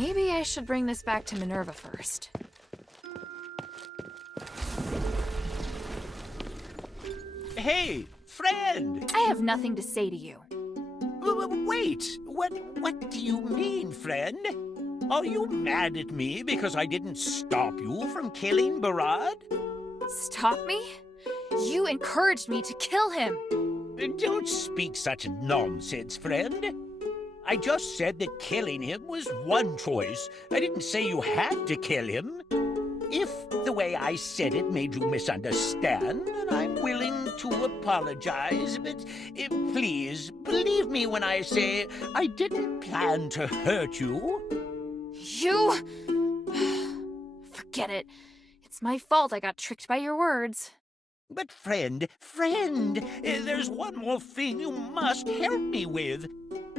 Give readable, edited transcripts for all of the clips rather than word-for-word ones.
Maybe I should bring this back to Minerva first. Hey, friend! I have nothing to say to you. Wait, what do you mean, friend? Are you mad at me because I didn't stop you from killing Barad? Stop me? You encouraged me to kill him. Don't speak such nonsense, friend. I just said that killing him was one choice. I didn't say you had to kill him. If the way I said it made you misunderstand, then I'm willing to apologize, but please, believe me when I say I didn't plan to hurt you. You... Forget it. It's my fault I got tricked by your words. But friend, there's one more thing you must help me with.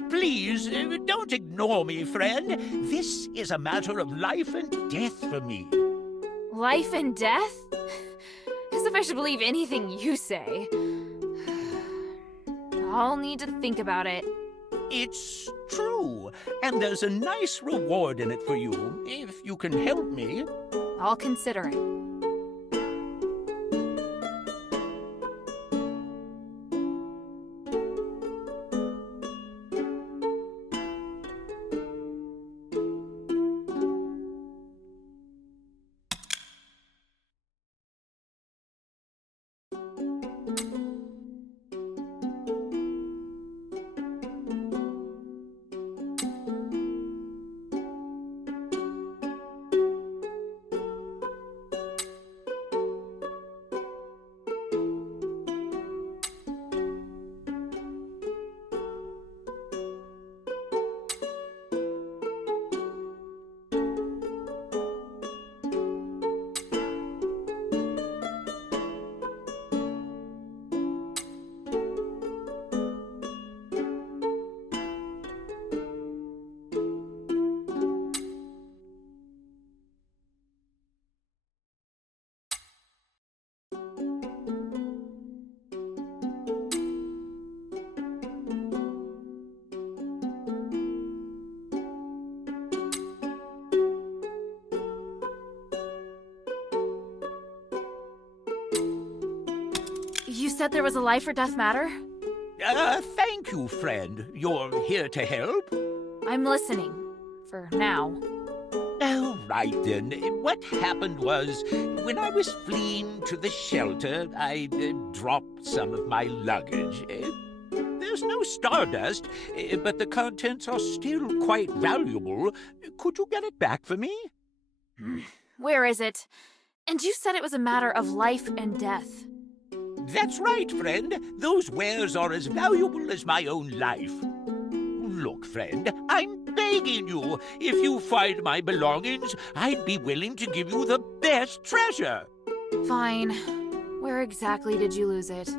Please, don't ignore me, friend. This is a matter of life and death for me. Life and death? As if I should believe anything you say. I'll need to think about it. It's true, and there's a nice reward in it for you, if you can help me. I'll consider it. You said there was a life or death matter? Thank you, friend. You're here to help? I'm listening. For now. All right, then. What happened was, when I was fleeing to the shelter, I dropped some of my luggage. There's no stardust, but the contents are still quite valuable. Could you get it back for me? Where is it? And you said it was a matter of life and death. That's right, friend. Those wares are as valuable as my own life. Look, friend, I'm begging you. If you find my belongings, I'd be willing to give you the best treasure. Fine. Where exactly did you lose it?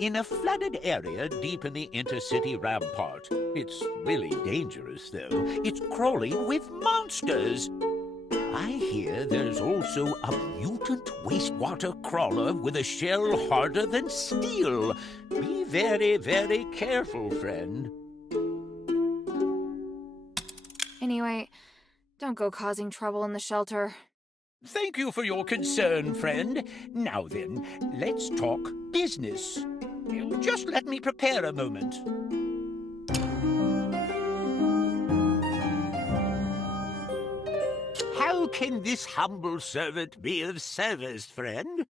In a flooded area deep in the intercity rampart. It's really dangerous, though. It's crawling with monsters. I hear there's also a mutant wastewater crawler with a shell harder than steel. Be very, very careful, friend. Anyway, don't go causing trouble in the shelter. Thank you for your concern, friend. Now then, let's talk business. Just let me prepare a moment. How can this humble servant be of service, friend?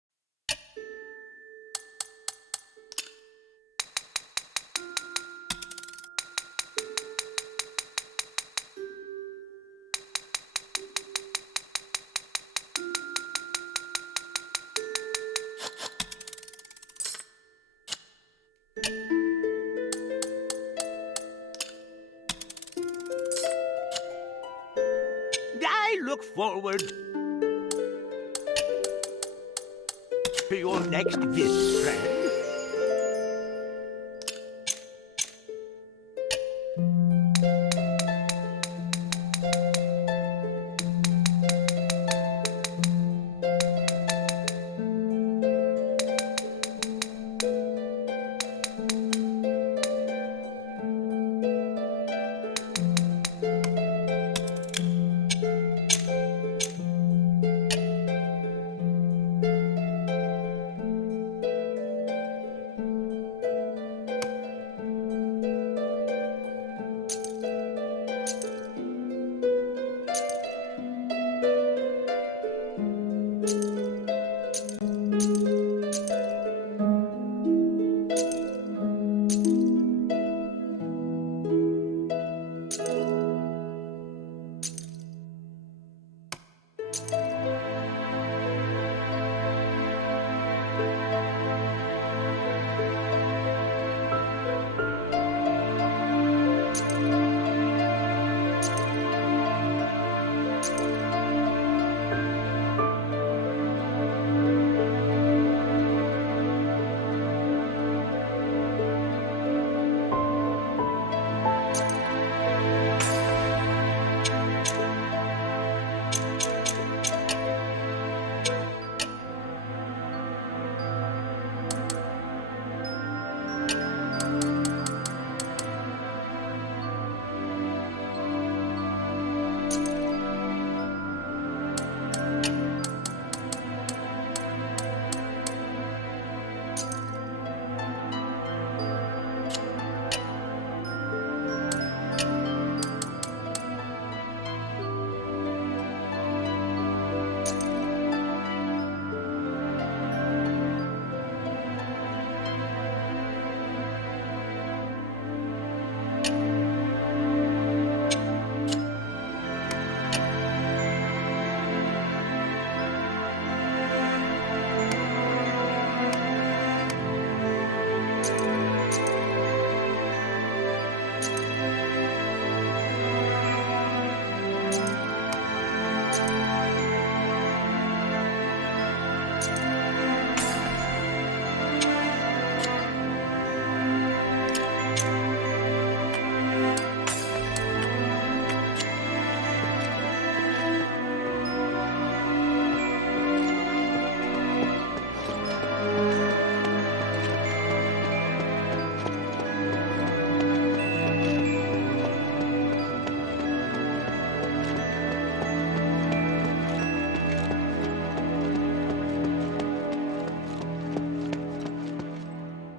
I look forward to your next visit, friend.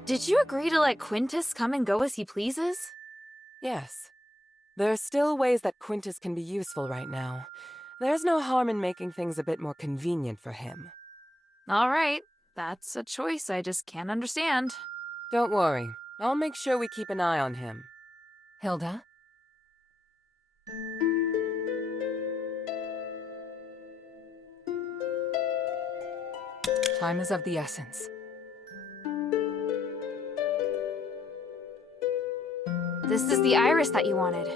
Did you agree to let Quintus come and go as he pleases? Yes. There are still ways that Quintus can be useful right now. There's no harm in making things a bit more convenient for him. All right. That's a choice I just can't understand. Don't worry. I'll make sure we keep an eye on him. Hilda? Time is of the essence. This is the iris that you wanted.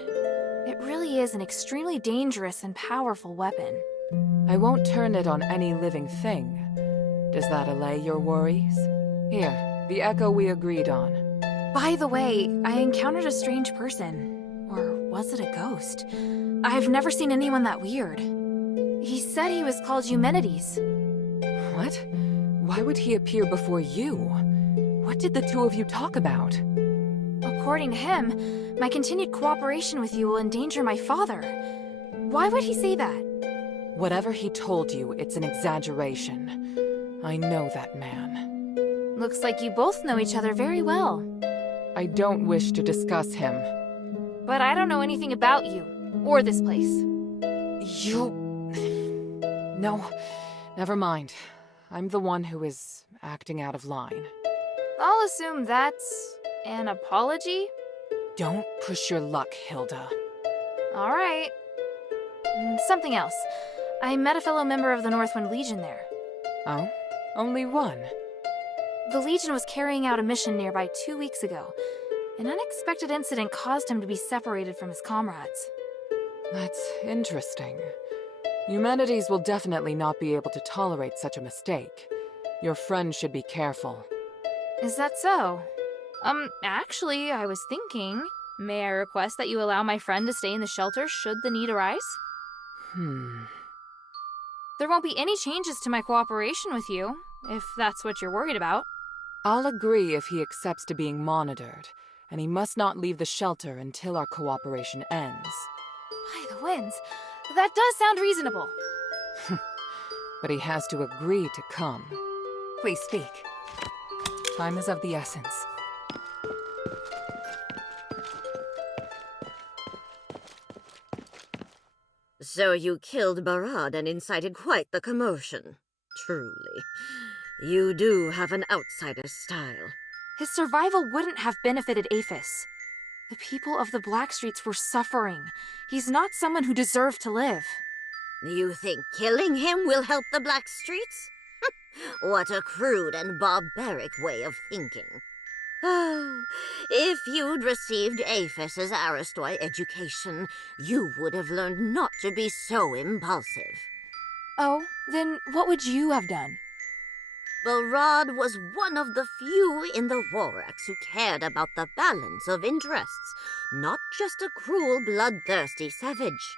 It really is an extremely dangerous and powerful weapon. I won't turn it on any living thing. Does that allay your worries? Here, the echo we agreed on. By the way, I encountered a strange person. Or was it a ghost? I've never seen anyone that weird. He said he was called Eumenides. What? Why would he appear before you? What did the two of you talk about? According to him, my continued cooperation with you will endanger my father. Why would he say that? Whatever he told you, it's an exaggeration. I know that man. Looks like you both know each other very well. I don't wish to discuss him. But I don't know anything about you, or this place. You... No, never mind. I'm the one who is acting out of line. I'll assume that's an apology? Don't push your luck, Hilda. All right. Something else. I met a fellow member of the Northwind Legion there. Oh? Only one? The Legion was carrying out a mission nearby 2 weeks ago. An unexpected incident caused him to be separated from his comrades. That's interesting. Eumenides will definitely not be able to tolerate such a mistake. Your friend should be careful. Is that so? Actually, I was thinking, may I request that you allow my friend to stay in the shelter should the need arise? There won't be any changes to my cooperation with you, if that's what you're worried about. I'll agree if he accepts to being monitored, and he must not leave the shelter until our cooperation ends. By the winds, that does sound reasonable. But he has to agree to come. Please speak. Time is of the essence. So you killed Barad and incited quite the commotion. Truly. You do have an outsider's style. His survival wouldn't have benefited Afes. The people of the Blackstreets were suffering. He's not someone who deserved to live. You think killing him will help the Blackstreets? What a crude and barbaric way of thinking. Oh, if you'd received Afes's Aristoi education, you would have learned not to be so impulsive. Oh, then what would you have done? Barad was one of the few in the Warax who cared about the balance of interests, not just a cruel, bloodthirsty savage.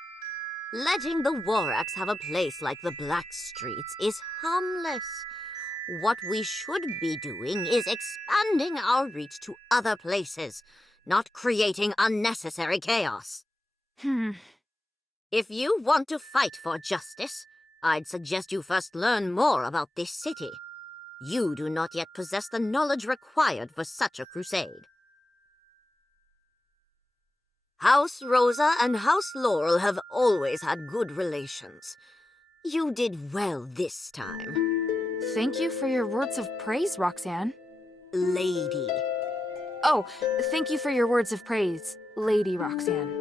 Letting the Warax have a place like the Blackstreets is harmless. What we should be doing is expanding our reach to other places, not creating unnecessary chaos. If you want to fight for justice, I'd suggest you first learn more about this city. You do not yet possess the knowledge required for such a crusade. House Rosa and House Laurel have always had good relations. You did well this time. Thank you for your words of praise, Roxanne. Lady. Oh, thank you for your words of praise, Lady Roxanne.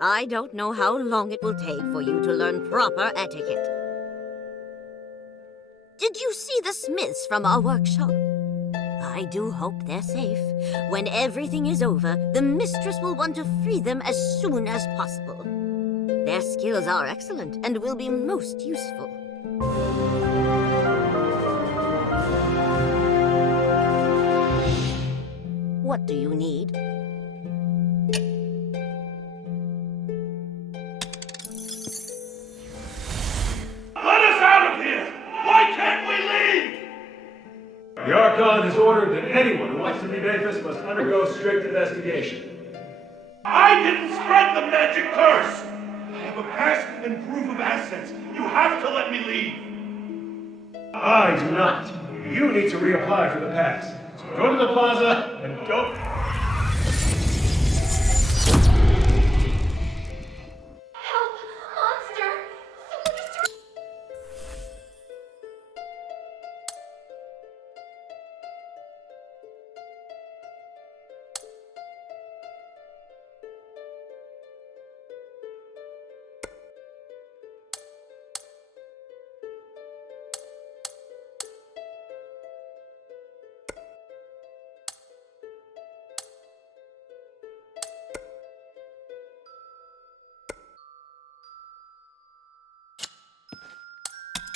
I don't know how long it will take for you to learn proper etiquette. Did you see the smiths from our workshop? I do hope they're safe. When everything is over, the mistress will want to free them as soon as possible. Their skills are excellent and will be most useful. What do you need? Let us out of here! Why can't we leave? The Archon has ordered that anyone who wants to leave Afes must undergo strict investigation. I didn't spread the magic curse! I have a pass and proof of assets. You have to let me leave. I do not. You need to reapply for the pass. Go to the plaza and go. Help! Monster! Someone just...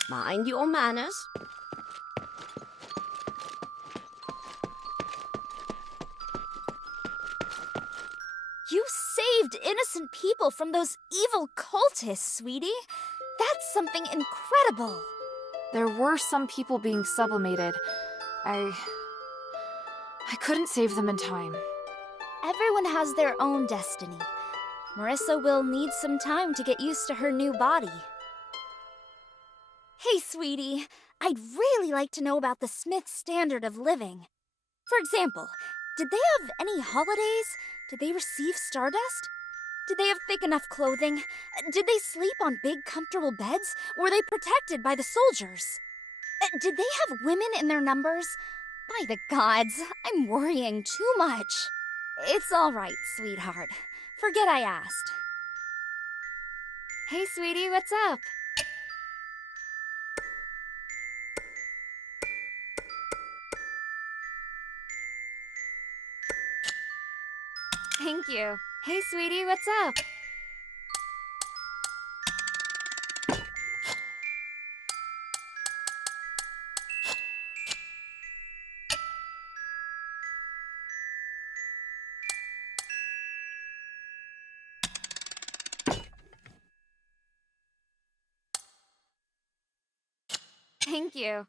Mind your manners. You saved innocent people from those evil cultists, sweetie. That's something incredible. There were some people being sublimated. I couldn't save them in time. Everyone has their own destiny. Marissa will need some time to get used to her new body. Hey, sweetie, I'd really like to know about the Smith standard of living. For example, did they have any holidays? Did they receive stardust? Did they have thick enough clothing? Did they sleep on big, comfortable beds? Were they protected by the soldiers? Did they have women in their numbers? By the gods, I'm worrying too much. It's all right, sweetheart. Forget I asked. Hey, sweetie, what's up? Thank you. Hey, sweetie, what's up? Thank you.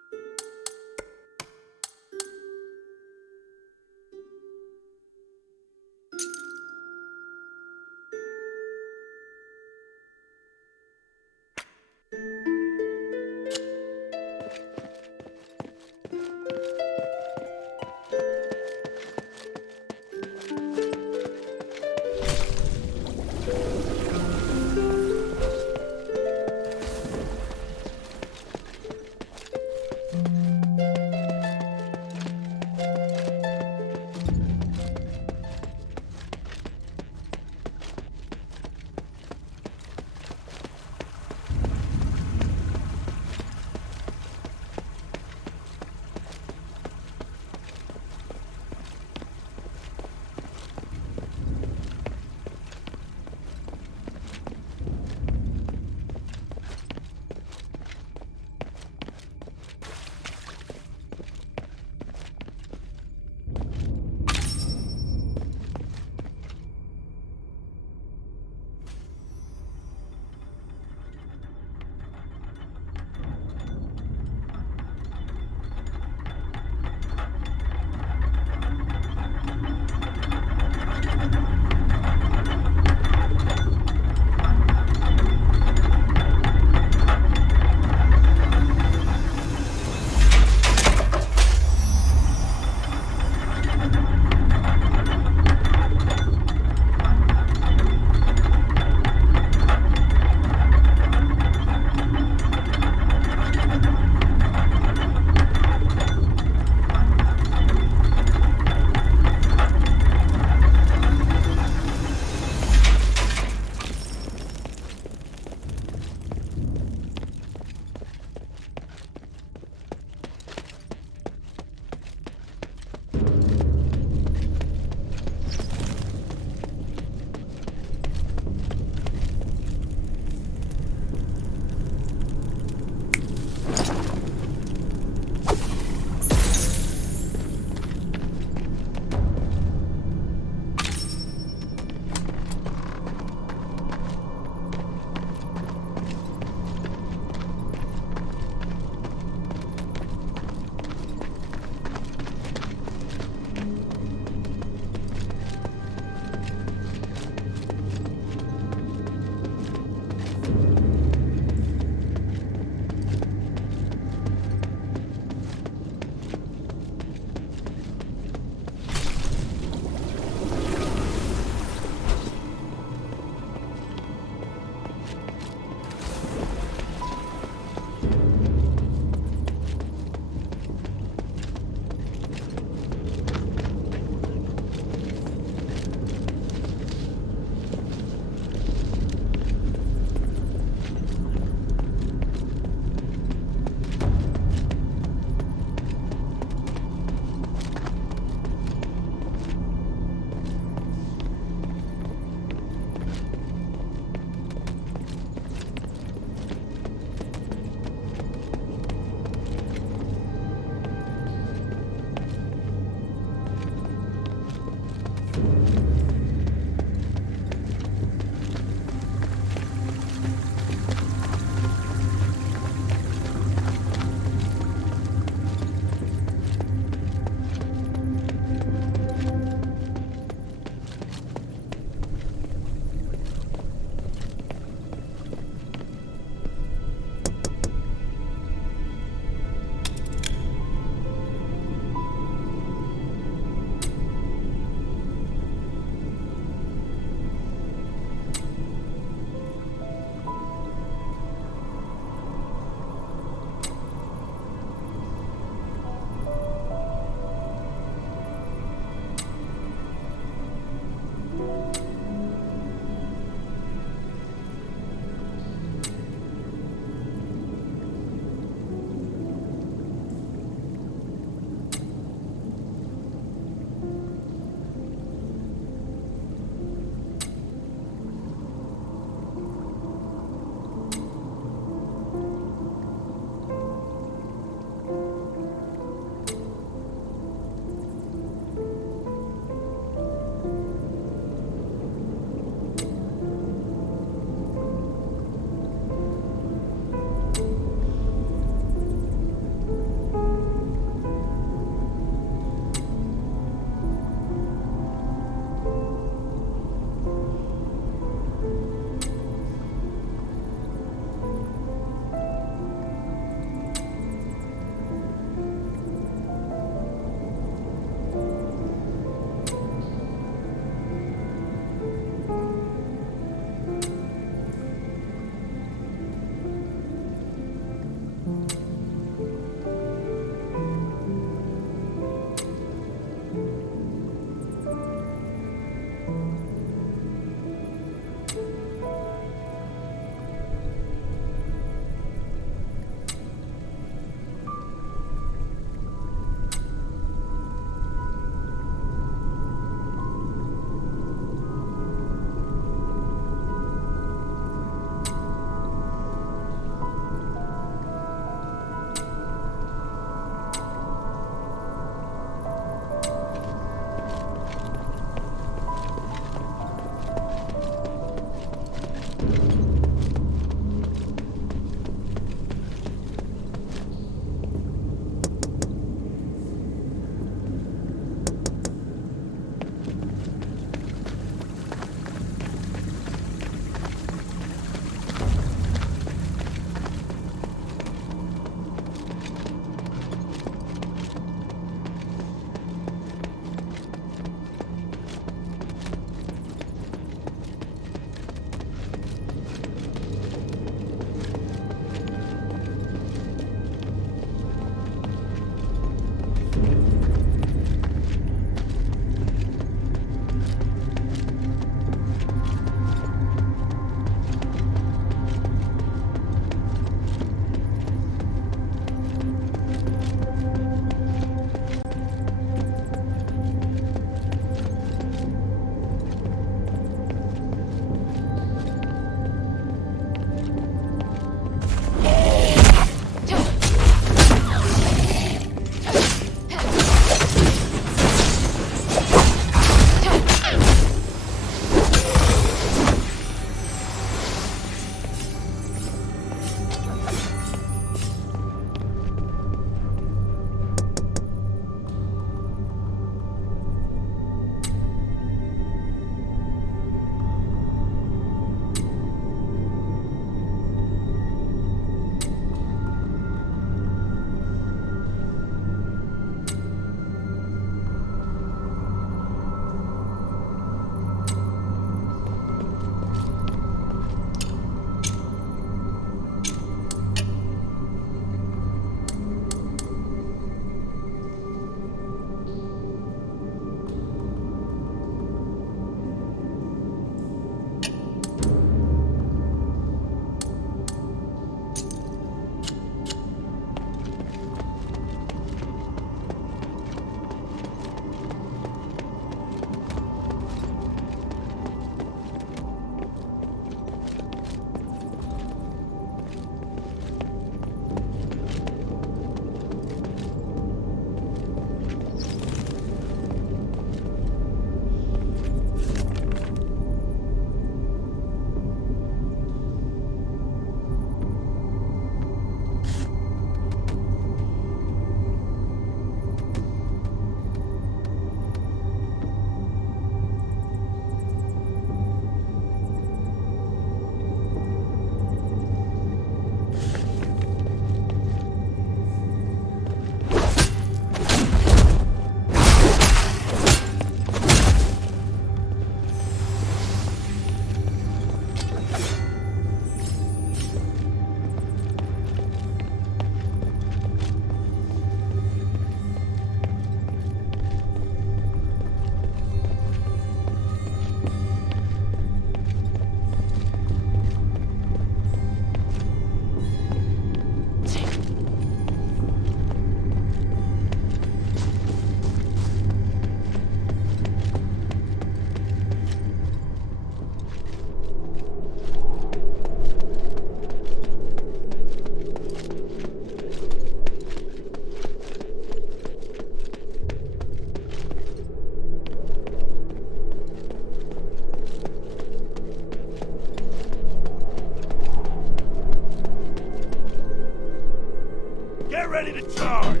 in charge.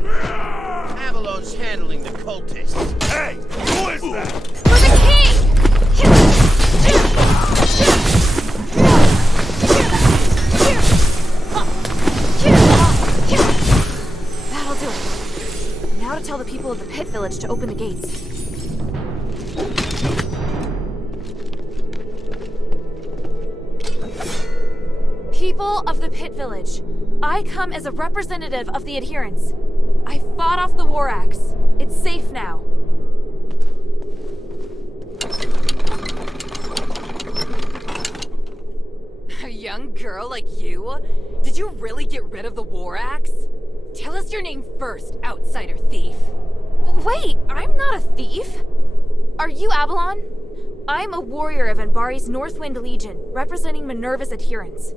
Avalon's handling the cultists. Hey, who is that? For the king! That'll do it. Now to tell the people of the pit village to open the gates. People of the pit village, I come as a representative of the adherents. I fought off the war axe. It's safe now. A young girl like you? Did you really get rid of the war axe? Tell us your name first, outsider thief. Wait, I'm not a thief. Are you Avalon? I'm a warrior of Anbari's Northwind Legion, representing Minerva's adherents.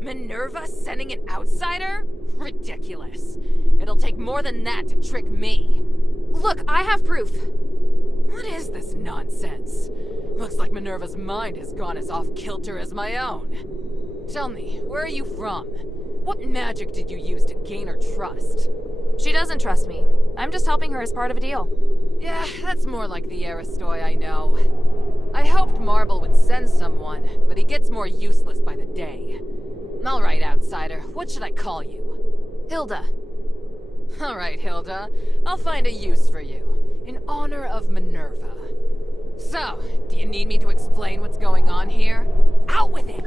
Minerva sending an outsider? Ridiculous. It'll take more than that to trick me. Look, I have proof. What is this nonsense? Looks like Minerva's mind has gone as off-kilter as my own. Tell me, where are you from? What magic did you use to gain her trust? She doesn't trust me. I'm just helping her as part of a deal. Yeah, that's more like the Aristoi I know. I hoped Marble would send someone, but he gets more useless by the day. Alright, outsider, what should I call you? Hilda. Alright, Hilda. I'll find a use for you, in honor of Minerva. So, do you need me to explain what's going on here? Out with it!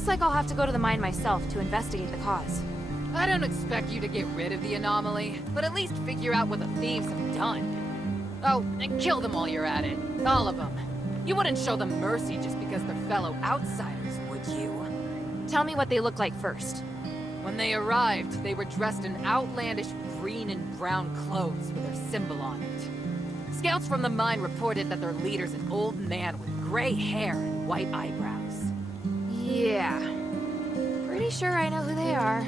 Looks like I'll have to go to the mine myself to investigate the cause. I don't expect you to get rid of the anomaly, but at least figure out what the thieves have done. Oh, and kill them while you're at it. All of them. You wouldn't show them mercy just because they're fellow outsiders, would you? Tell me what they look like first. When they arrived, they were dressed in outlandish green and brown clothes with their symbol on it. Scouts from the mine reported that their leader's an old man with gray hair and white eyebrows. Yeah. Pretty sure I know who they are.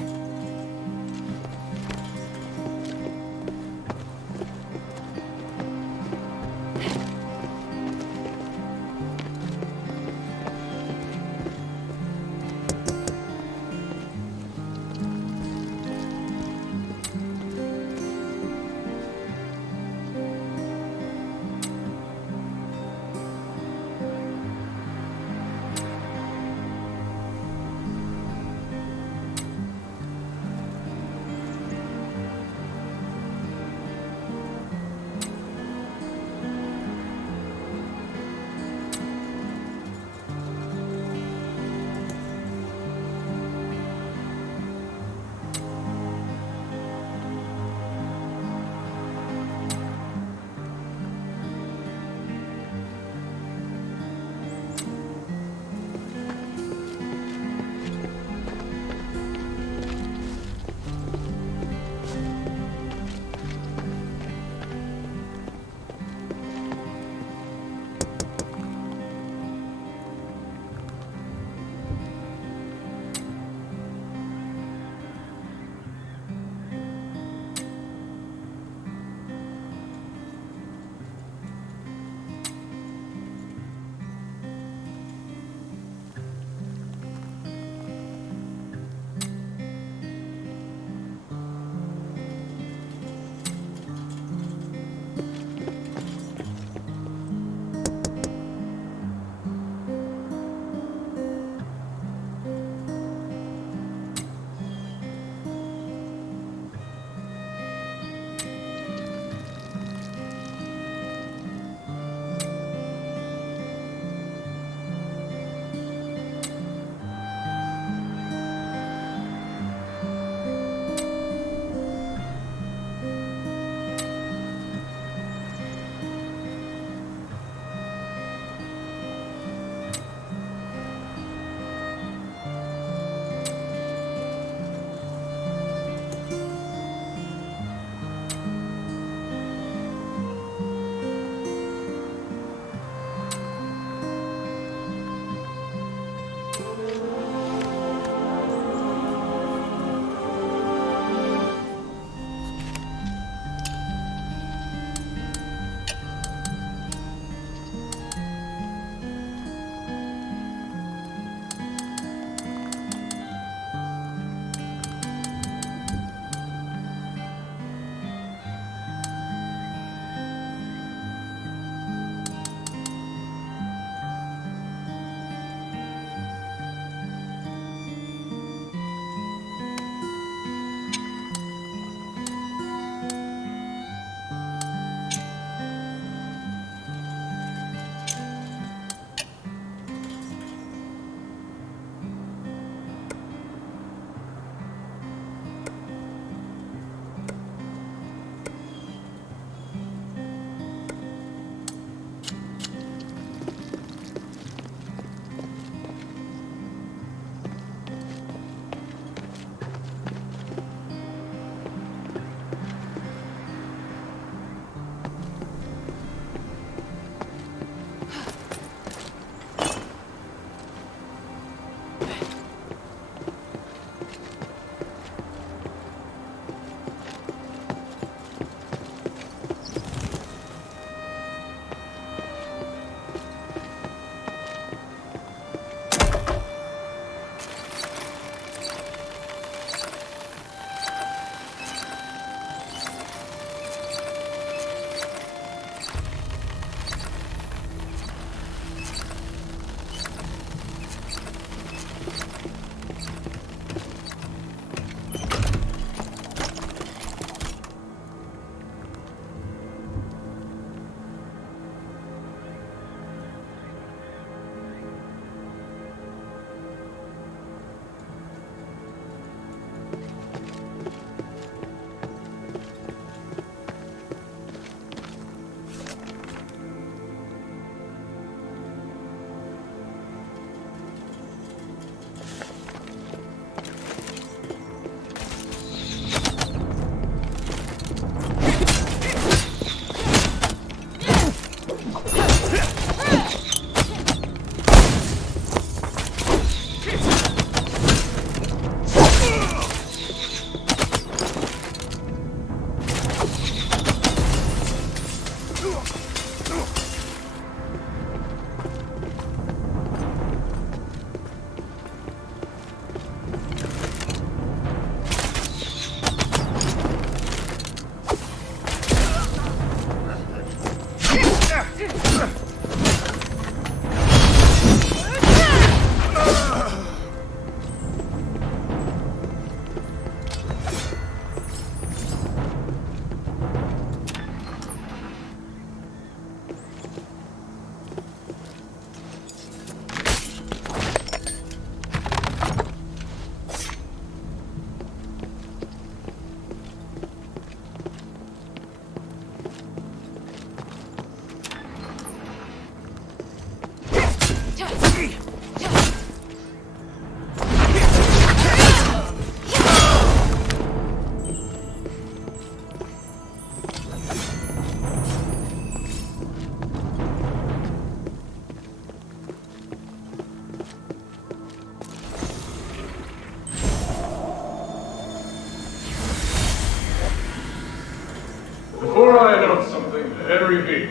Every week.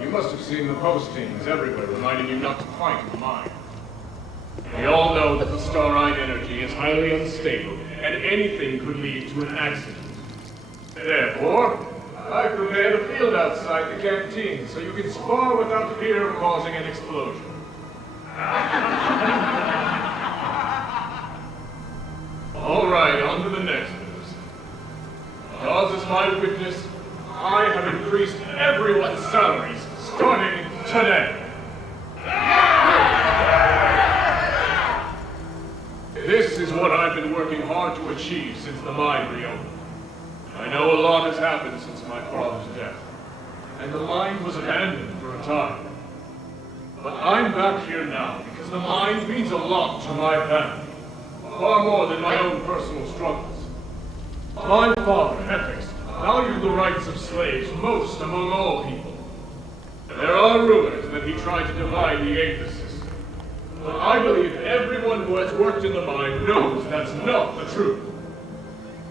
You must have seen the postings everywhere reminding you not to fight in the mine. We all know that the starite energy is highly unstable, and anything could lead to an accident. Therefore, I've prepared a field outside the canteen so you can spar without fear of causing an explosion. All right, on to the next news. God is my witness, I have increased everyone's salaries starting today. This is what I've been working hard to achieve since the mine reopened. I know a lot has happened since my father's death, and the mine was abandoned for a time. But I'm back here now because the mine means a lot to my family, far more than my own personal struggles. My father, Afes, valued the rights of slaves most among all people. There are rumors that he tried to divide the Afes. But I believe everyone who has worked in the mine knows that's not the truth.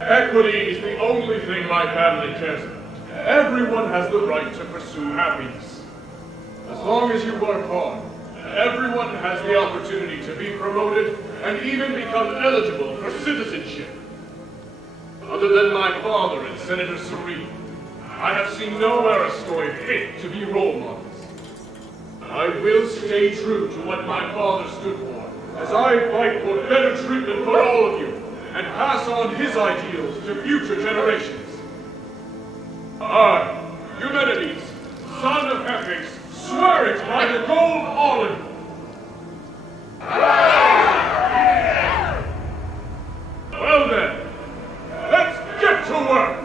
Equity is the only thing my family cares about. Everyone has the right to pursue happiness. As long as you work hard, everyone has the opportunity to be promoted and even become eligible for citizenship. Other than my father and Senator Serene, I have seen no Aristoi fit to be role models. I will stay true to what my father stood for, as I fight for better treatment for all of you, and pass on his ideals to future generations. I, Eumenides, son of Afes, swear it by the gold olive. Well then, let's get to work!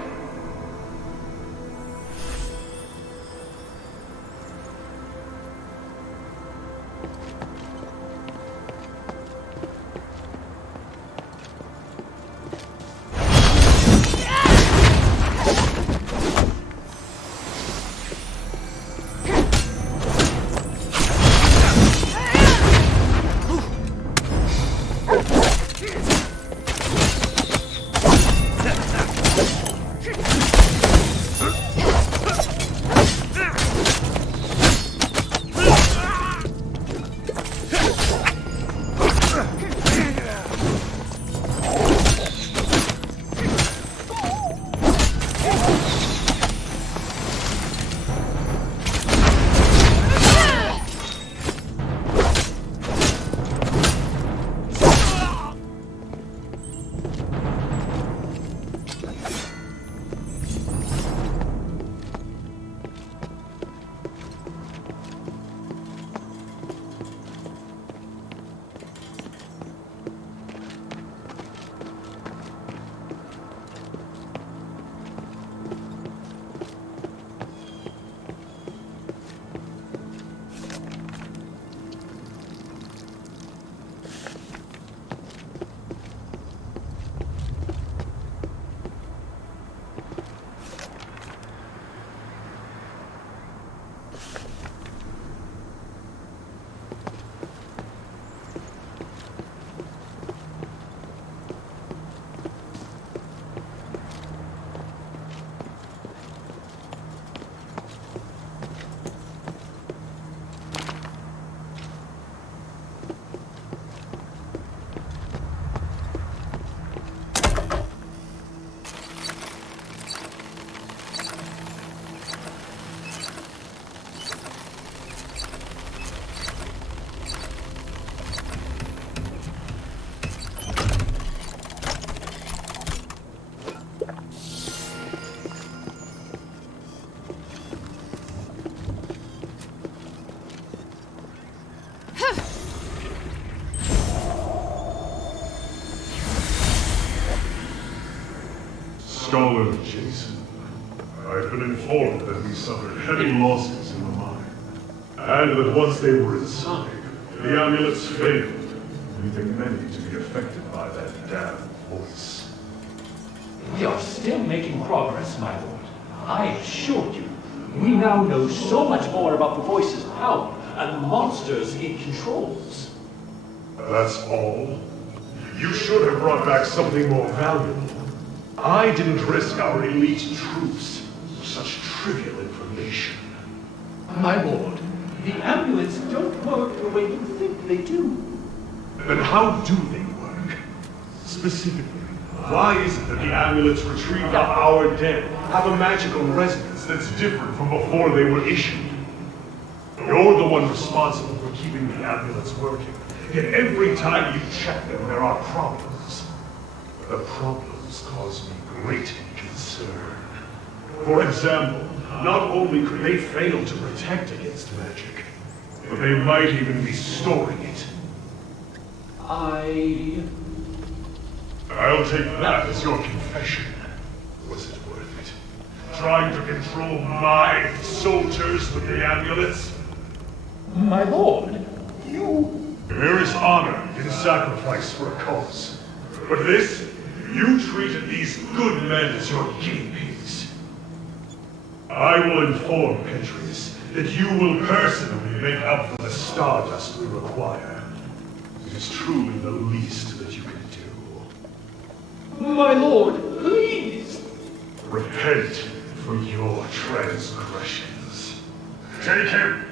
Scholar Jason, I've been informed that we suffered heavy losses in the mine, and that once they were inside, the amulets failed, leaving many to be affected by that damn voice. We are still making progress, my lord. I assure you, we now know so much more about the voice's power and the monsters it controls. That's all? You should have brought back something more valuable. I didn't risk our elite troops for such trivial information. manipulation. My lord, the amulets don't work the way you think they do. Then how do they work? Specifically, why is it that the amulets retrieved of our dead have a magical resonance that's different from before they were issued? You're the one responsible for keeping the amulets working, yet every time you check them, there are problems. The problems cause me great concern. For example, not only could they fail to protect against magic, but they might even be storing it. I'll take that as your confession. Was it worth it? Trying to control my soldiers with the amulets? My lord, you... There is honor in sacrifice for a cause. But this, you treated these good men as your guinea pigs. I will inform Petrius that you will personally make up for the stardust we require. It is truly the least that you can do. My lord, please! Repent for your transgressions. Take him!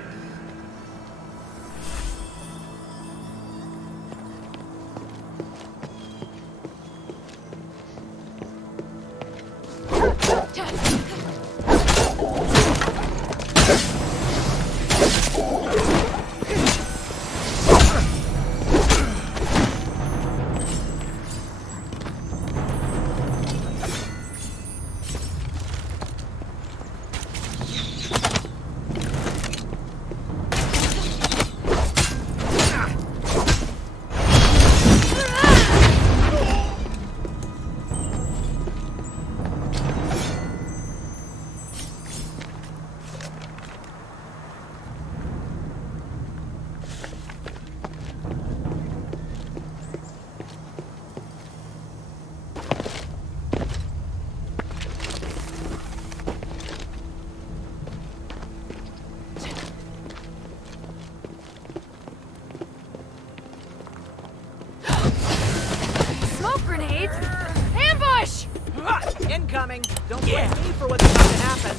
Incoming! Don't blame me for what's about to happen.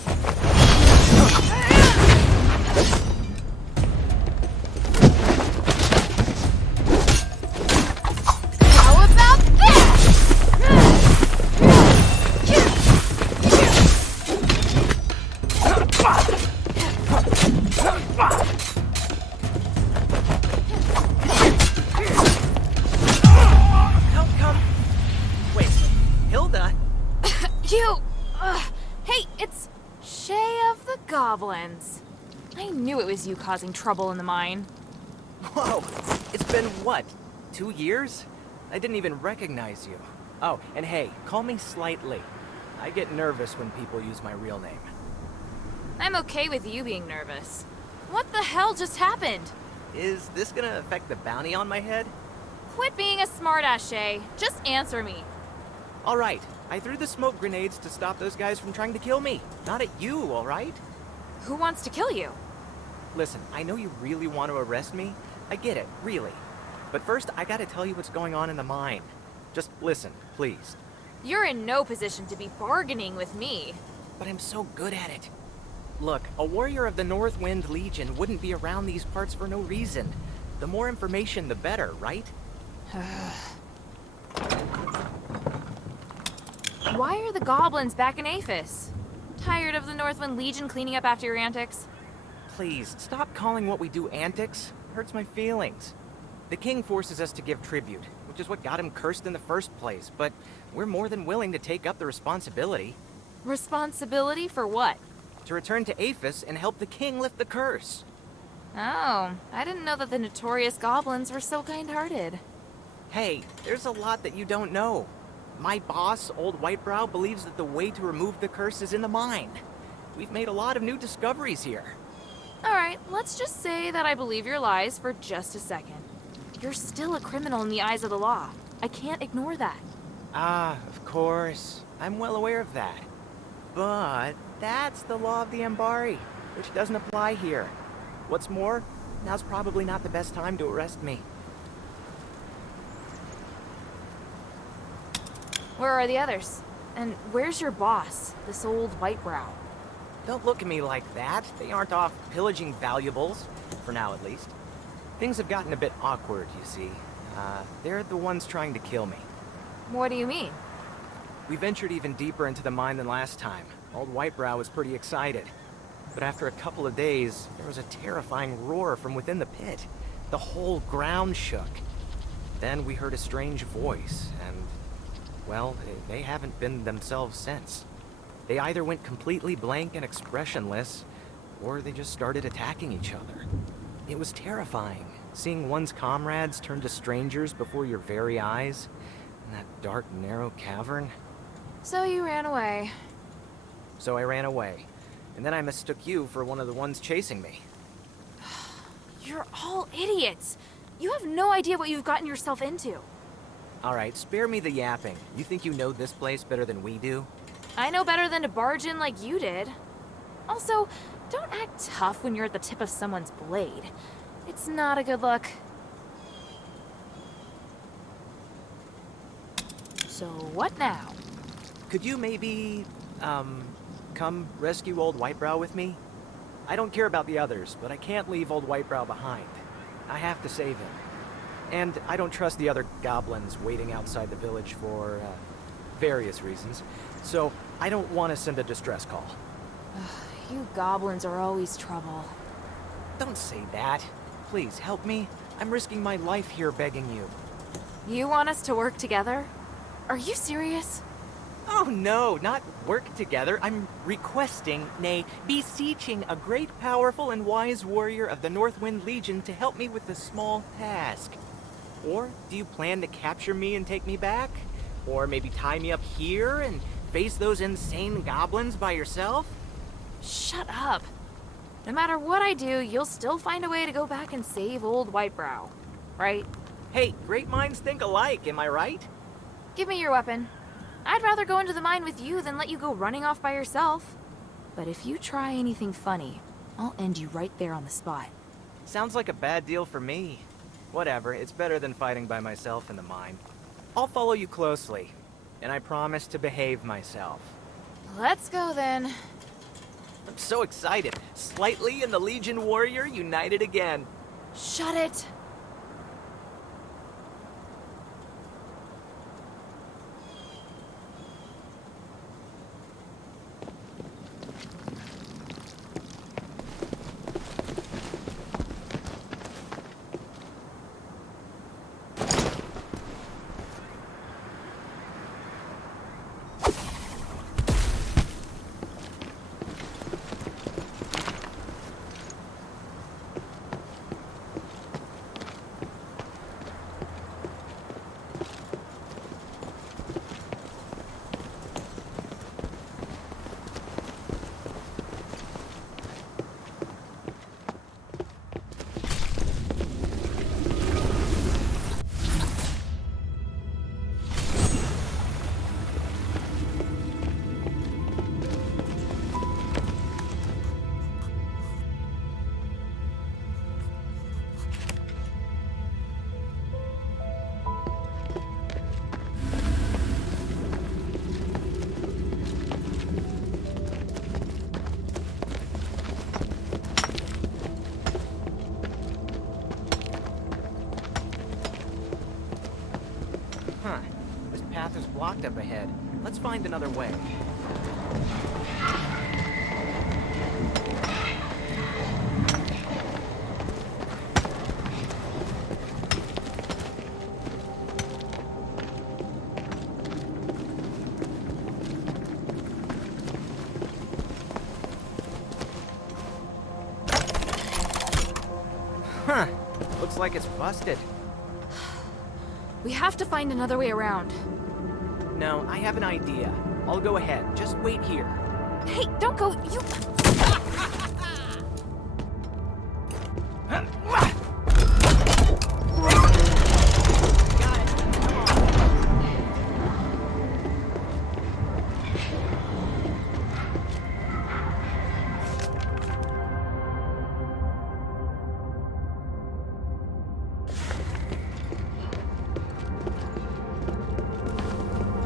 How about this? Come. Wait, Hilda? Hey, it's Shay of the Goblins. I knew it was you causing trouble in the mine. Whoa, it's been what, 2 years? I didn't even recognize you. Oh, and hey, call me Slightly. I get nervous when people use my real name. I'm okay with you being nervous. What the hell just happened? Is this gonna affect the bounty on my head? Quit being a smartass, Shay. Just answer me. All right, I threw the smoke grenades to stop those guys from trying to kill me. Not at you, all right? Who wants to kill you? Listen, I know you really want to arrest me. I get it, really. But first, I gotta tell you what's going on in the mine. Just listen, please. You're in no position to be bargaining with me. But I'm so good at it. Look, a warrior of the Northwind Legion wouldn't be around these parts for no reason. The more information, the better, right? Why are the goblins back in Afes? Tired of the Northwind Legion cleaning up after your antics? Please, stop calling what we do antics. It hurts my feelings. The king forces us to give tribute, which is what got him cursed in the first place, but we're more than willing to take up the responsibility. Responsibility for what? To return to Afes and help the king lift the curse. Oh, I didn't know that the notorious goblins were so kind-hearted. Hey, there's a lot that you don't know. My boss, Old Whitebrow, believes that the way to remove the curse is in the mine. We've made a lot of new discoveries here. Alright, let's just say that I believe your lies for just a second. You're still a criminal in the eyes of the law. I can't ignore that. Ah, of course. I'm well aware of that. But that's the law of the Ambari, which doesn't apply here. What's more, now's probably not the best time to arrest me. Where are the others? And where's your boss, this old Whitebrow? Don't look at me like that. They aren't off pillaging valuables, for now at least. Things have gotten a bit awkward, you see. They're the ones trying to kill me. What do you mean? We ventured even deeper into the mine than last time. Old Whitebrow was pretty excited. But after a couple of days, there was a terrifying roar from within the pit. The whole ground shook. Then we heard a strange voice, and, well, they haven't been themselves since. They either went completely blank and expressionless, or they just started attacking each other. It was terrifying, seeing one's comrades turn to strangers before your very eyes, in that dark, narrow cavern. So you ran away. So I ran away, and then I mistook you for one of the ones chasing me. You're all idiots. You have no idea what you've gotten yourself into. All right, spare me the yapping. You think you know this place better than we do? I know better than to barge in like you did. Also, don't act tough when you're at the tip of someone's blade. It's not a good look. So what now? Could you maybe, come rescue old Whitebrow with me? I don't care about the others, but I can't leave old Whitebrow behind. I have to save him. And I don't trust the other goblins waiting outside the village for, various reasons. So I don't want to send a distress call. You goblins are always trouble. Don't say that. Please, help me. I'm risking my life here begging you. You want us to work together? Are you serious? Oh no, not work together. I'm requesting, nay, beseeching a great, powerful, and wise warrior of the Northwind Legion to help me with a small task. Or do you plan to capture me and take me back? Or maybe tie me up here and face those insane goblins by yourself? Shut up. No matter what I do, you'll still find a way to go back and save old Whitebrow, right? Hey, great minds think alike, am I right? Give me your weapon. I'd rather go into the mine with you than let you go running off by yourself. But if you try anything funny, I'll end you right there on the spot. Sounds like a bad deal for me. Whatever, it's better than fighting by myself in the mine. I'll follow you closely, and I promise to behave myself. Let's go then. I'm so excited. Slightly and the Legion Warrior united again. Shut it. Blocked up ahead. Let's find another way. Huh. Looks like it's busted. We have to find another way around. No, I have an idea. I'll go ahead. Just wait here. Hey, don't go. You...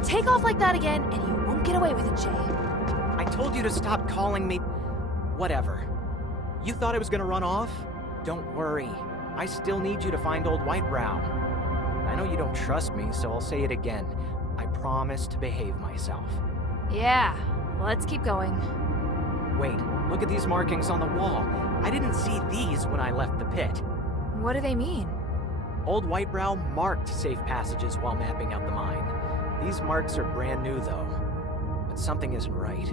Take off like that again, and you won't get away with it, Jay. I told you to stop calling me... Whatever. You thought I was gonna run off? Don't worry. I still need you to find old Whitebrow. I know you don't trust me, so I'll say it again. I promise to behave myself. Yeah, let's keep going. Wait, look at these markings on the wall. I didn't see these when I left the pit. What do they mean? Old Whitebrow marked safe passages while mapping out the mine. These marks are brand new, though. But something isn't right.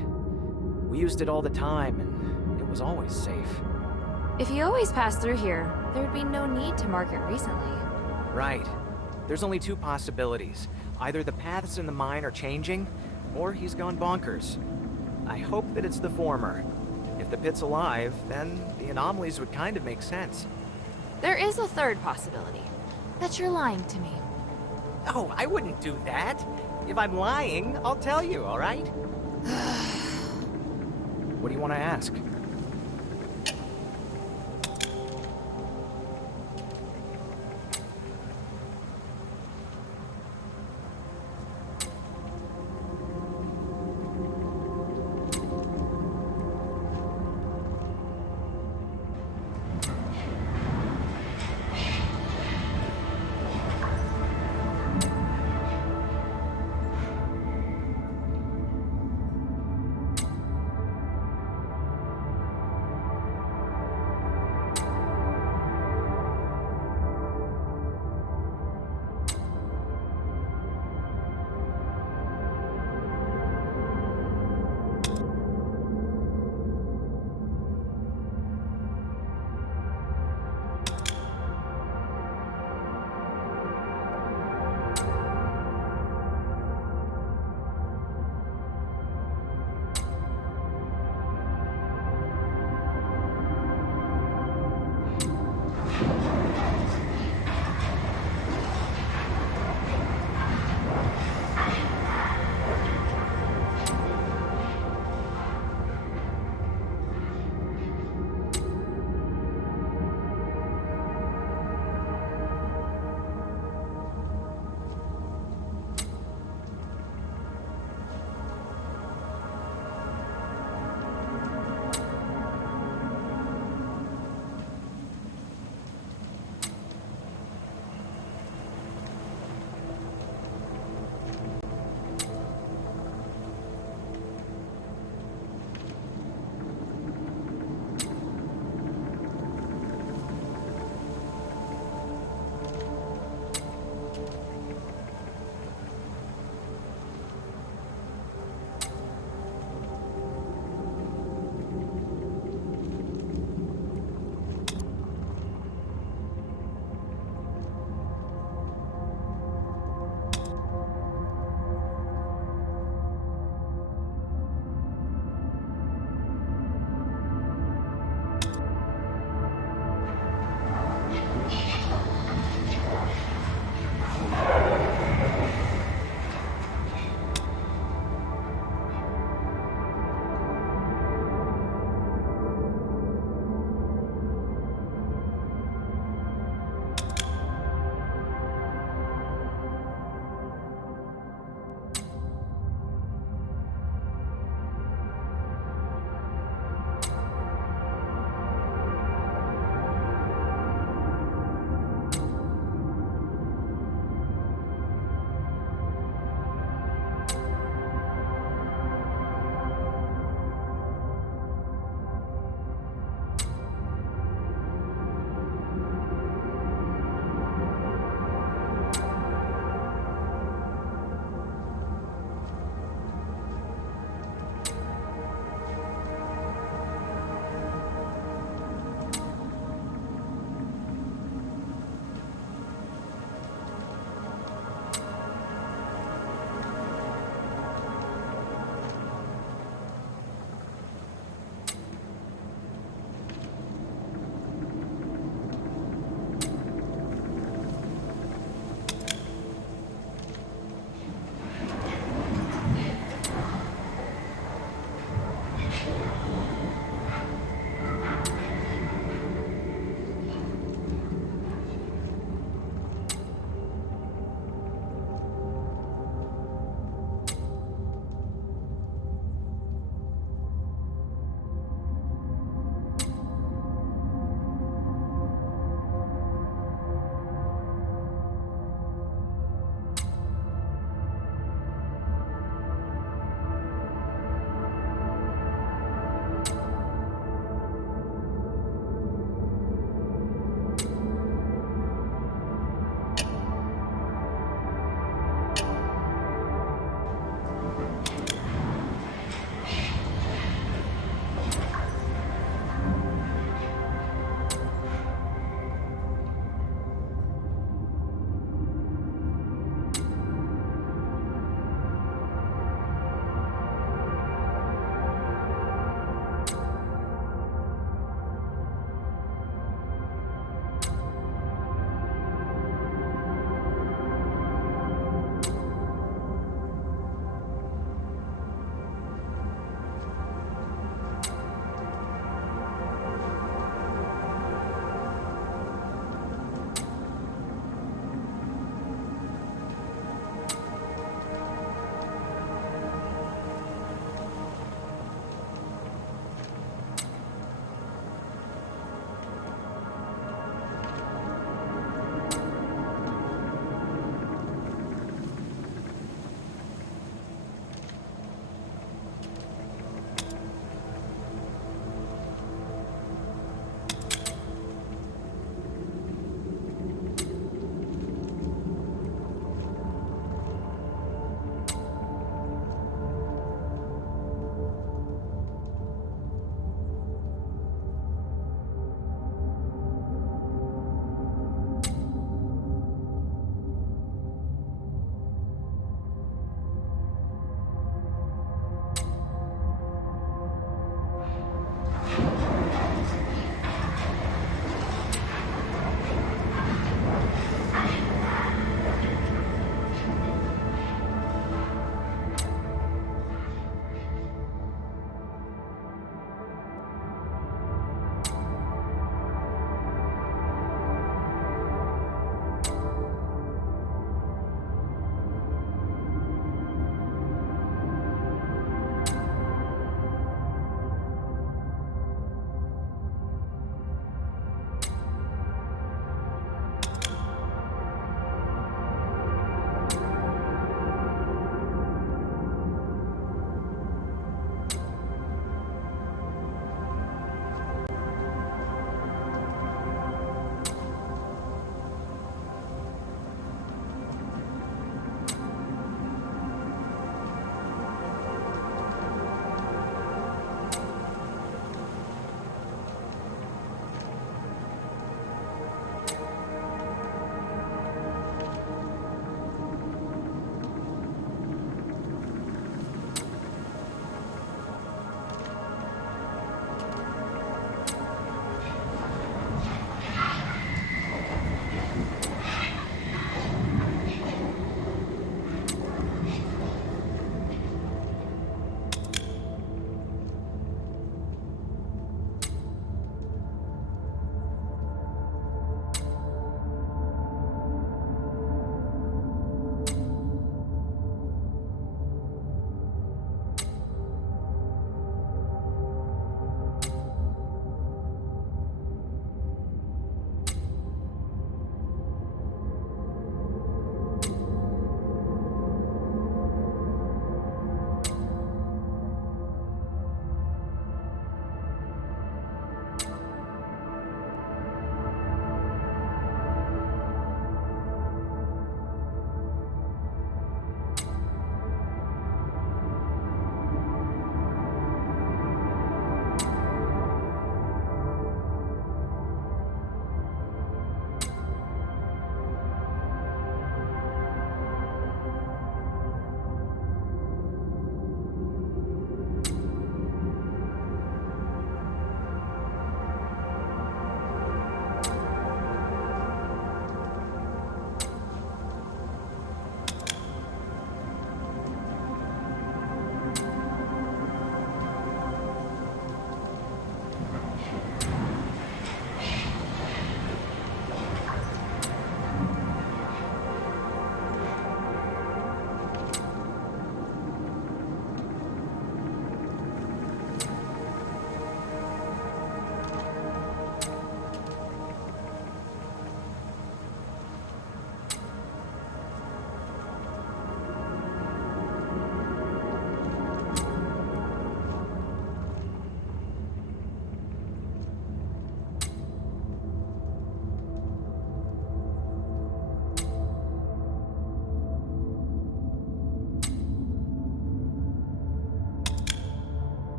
We used it all the time, and it was always safe. If you always pass through here, there'd be no need to mark it recently. Right. There's only two possibilities. Either the paths in the mine are changing, or he's gone bonkers. I hope that it's the former. If the pit's alive, then the anomalies would kind of make sense. There is a third possibility. That you're lying to me. Oh, I wouldn't do that. If I'm lying, I'll tell you, all right? What do you want to ask?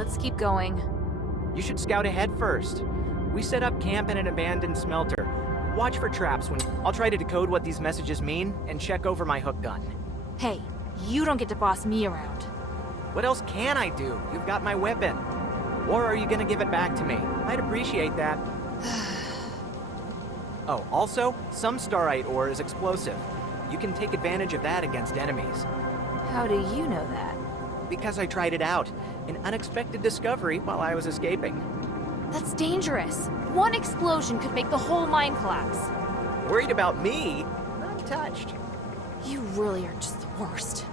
let's keep going. You should scout ahead first. We set up camp in an abandoned smelter. Watch for traps when... I'll try to decode what these messages mean and check over my hook gun. Hey, you don't get to boss me around. What else can I do? You've got my weapon. Or are you gonna give it back to me? I'd appreciate that. Oh, also, some starite ore is explosive. You can take advantage of that against enemies. How do you know that? Because I tried it out. An unexpected discovery while I was escaping. That's dangerous. One explosion could make the whole mine collapse. Worried about me? Not touched. You really are just the worst.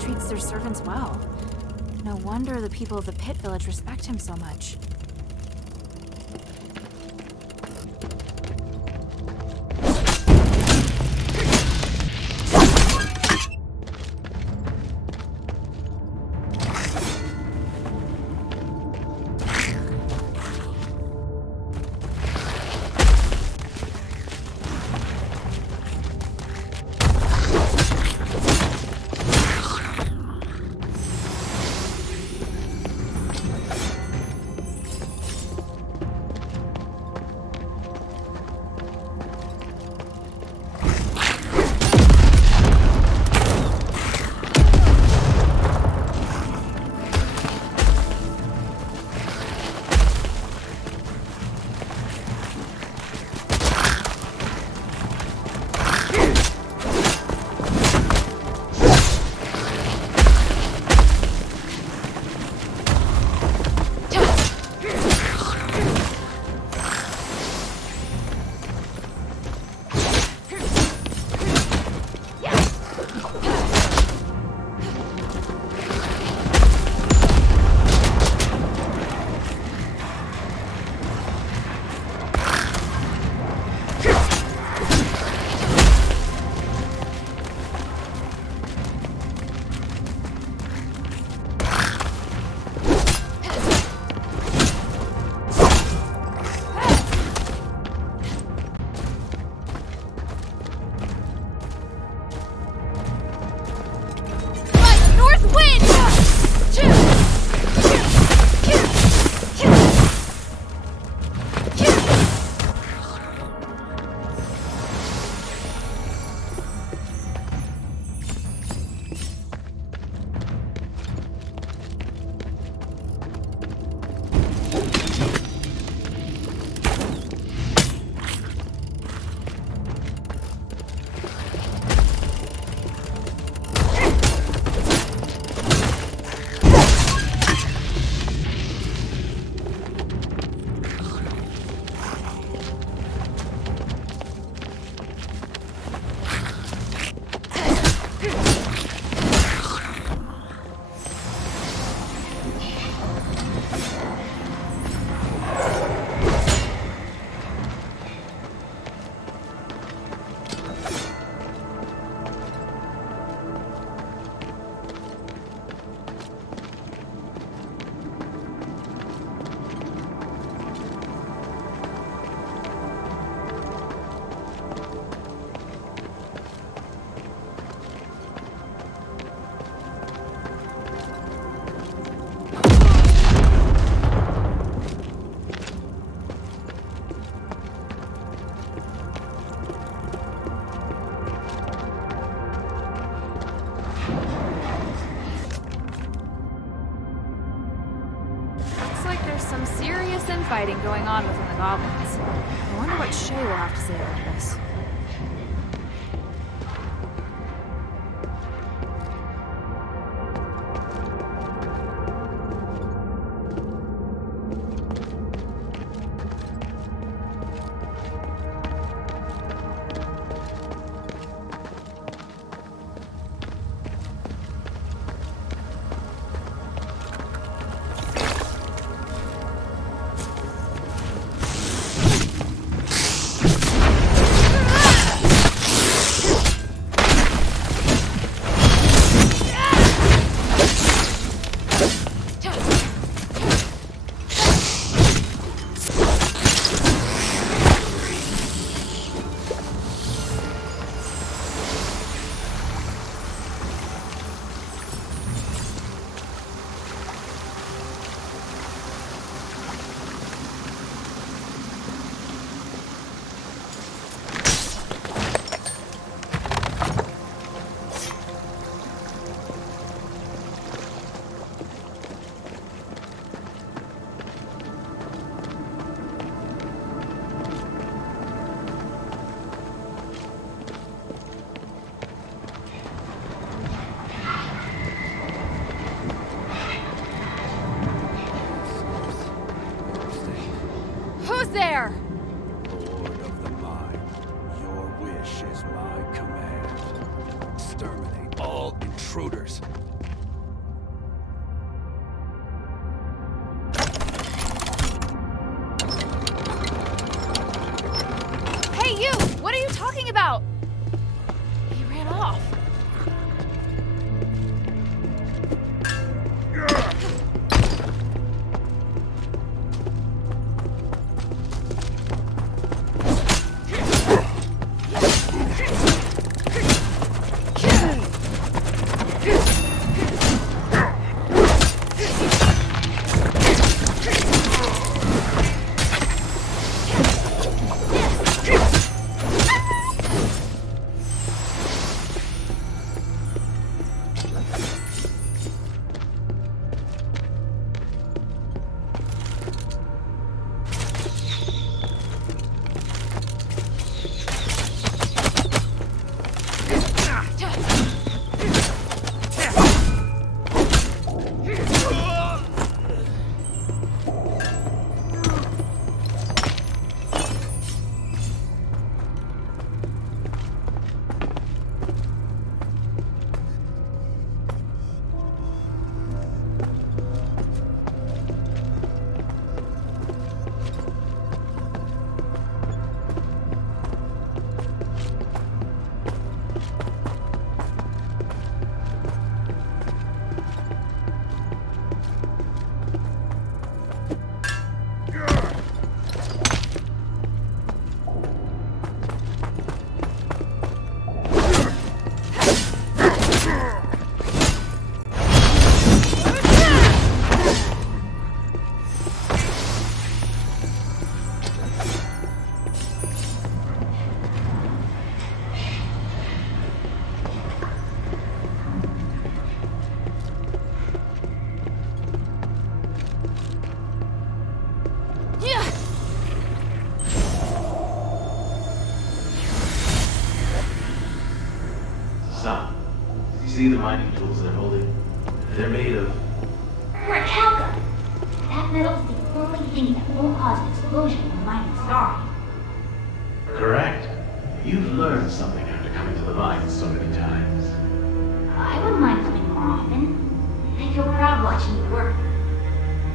treats their servants well. No wonder the people of the Pit Village respect him so much. infighting going on within the goblins. I wonder what Shay will have to say about this. There! Lord of the Mind, your wish is my command. Exterminate all intruders. Hey, you! What are you talking about? He ran off. See the mining tools they're holding? They're made of... Rakelka! That metal's the only thing that won't cause an explosion when mining starts. Correct. You've learned something after coming to the mines so many times. I wouldn't mind coming more often. I feel proud watching you work.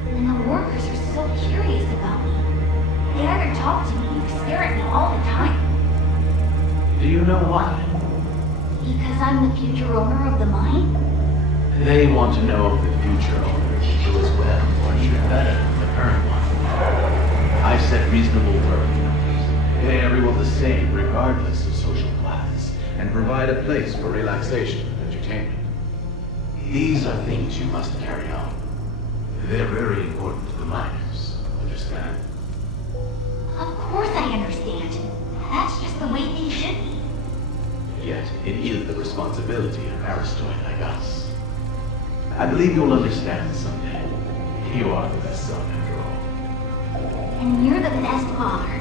And the workers are so curious about me. They either talk to me or stare at me all the time. Do you know why? Because I'm the future owner of the mine? They want to know if the future owner can do as well or even better than the current one. I set reasonable working numbers, pay everyone the same regardless of social class, and provide a place for relaxation and entertainment. These are things you must carry on. They're very important to the miners, understand? Of course I understand. That's just the way things should be. Yet, it is the responsibility of an Aristoid like us. I believe you'll understand someday. You are the best son, after all. And you're the best father.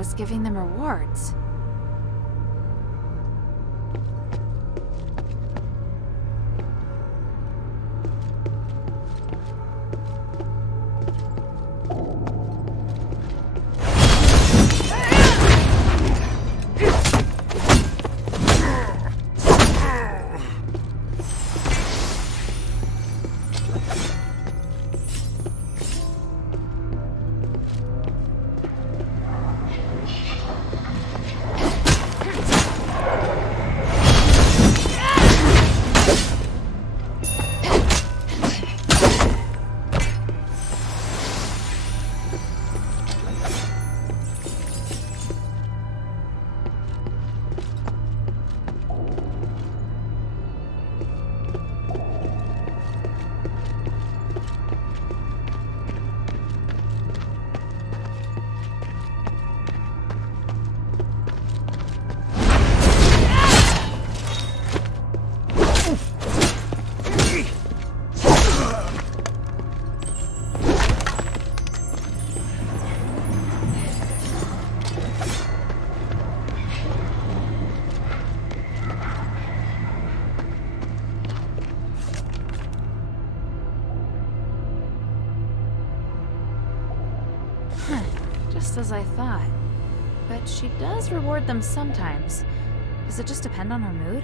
was giving them rewards. Just as I thought. But she does reward them sometimes. Does it just depend on her mood?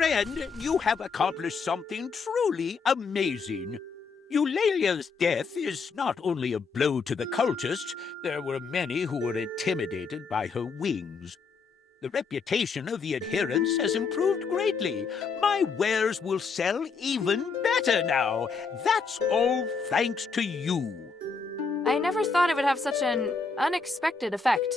friend, you have accomplished something truly amazing. Eulalia's death is not only a blow to the cultists, there were many who were intimidated by her wings. The reputation of the adherents has improved greatly. My wares will sell even better now. That's all thanks to you. I never thought it would have such an unexpected effect.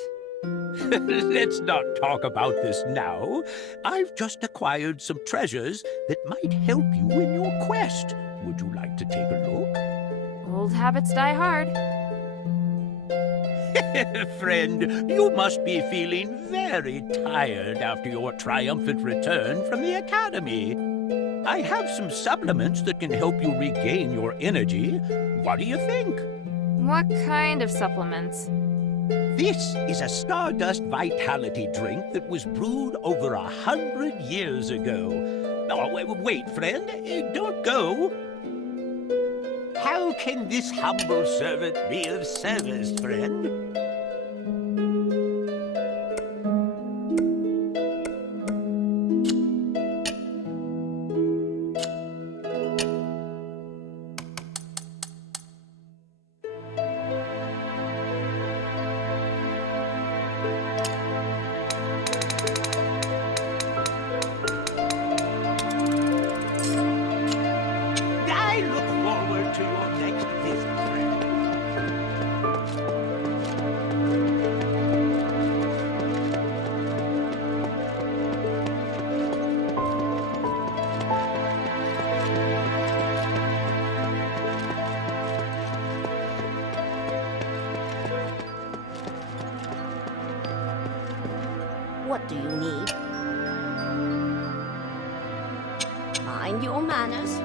Let's not talk about this now. I've just acquired some treasures that might help you in your quest. Would you like to take a look? Old habits die hard. Friend, you must be feeling very tired after your triumphant return from the academy. I have some supplements that can help you regain your energy. What do you think? What kind of supplements? This is a Stardust Vitality drink that was brewed over 100 years ago. Oh, wait, friend. Don't go. How can this humble servant be of service, friend? What do you need? Mind your manners.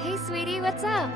Hey, sweetie, what's up?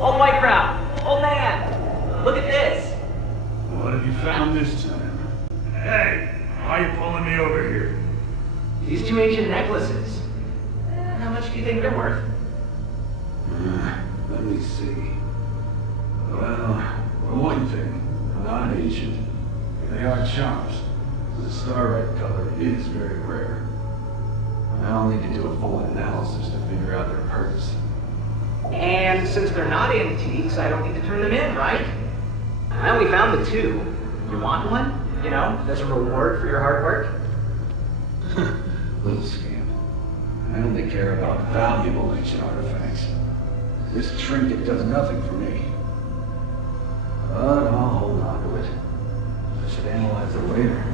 Old white crowd! Old man! Look at this! What have you found this time? Hey! Why are you pulling me over here? These two ancient necklaces. How much do you think they're worth? Let me see. Well, for one thing, not ancient. They are charms. The starlight color is very rare. I'll need to do a full analysis to figure out their purpose. And since they're not antiques, I don't need to turn them in, right? I only found the 2. You want one? You know, as a reward for your hard work? Little scamp. I only care about valuable ancient artifacts. This trinket does nothing for me. But I'll hold on to it. I should analyze it later.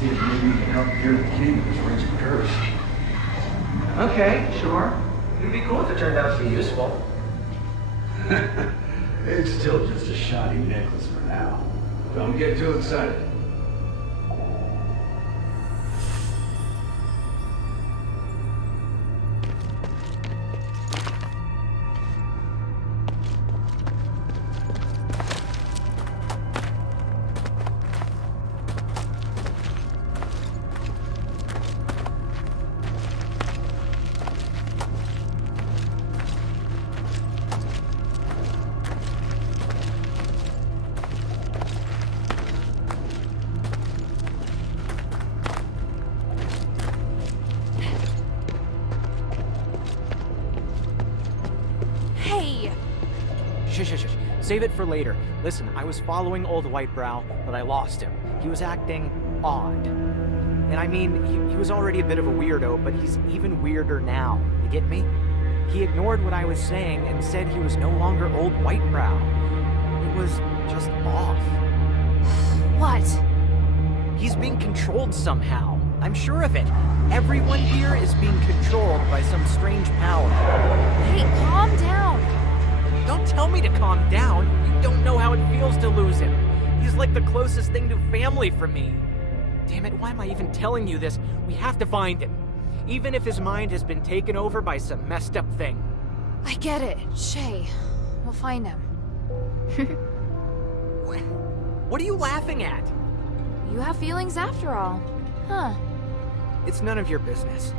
See if maybe you can help cure the king of this wretched curse. Okay, sure. It'd be cool if it turned out to be useful. It's still just a shoddy necklace for now. Don't get too excited. Shh. Save it for later. Listen, I was following old Whitebrow, but I lost him. He was acting odd. And I mean, he was already a bit of a weirdo, but he's even weirder now. You get me? He ignored what I was saying and said he was no longer old Whitebrow. It was just off. What? He's being controlled somehow. I'm sure of it. Everyone here is being controlled by some strange power. Hey, calm down. Don't tell me to calm down. You don't know how it feels to lose him. He's like the closest thing to family for me. Damn it, why am I even telling you this? We have to find him. Even if his mind has been taken over by some messed up thing. I get it, Shay. We'll find him. What are you laughing at? You have feelings after all. Huh. It's none of your business.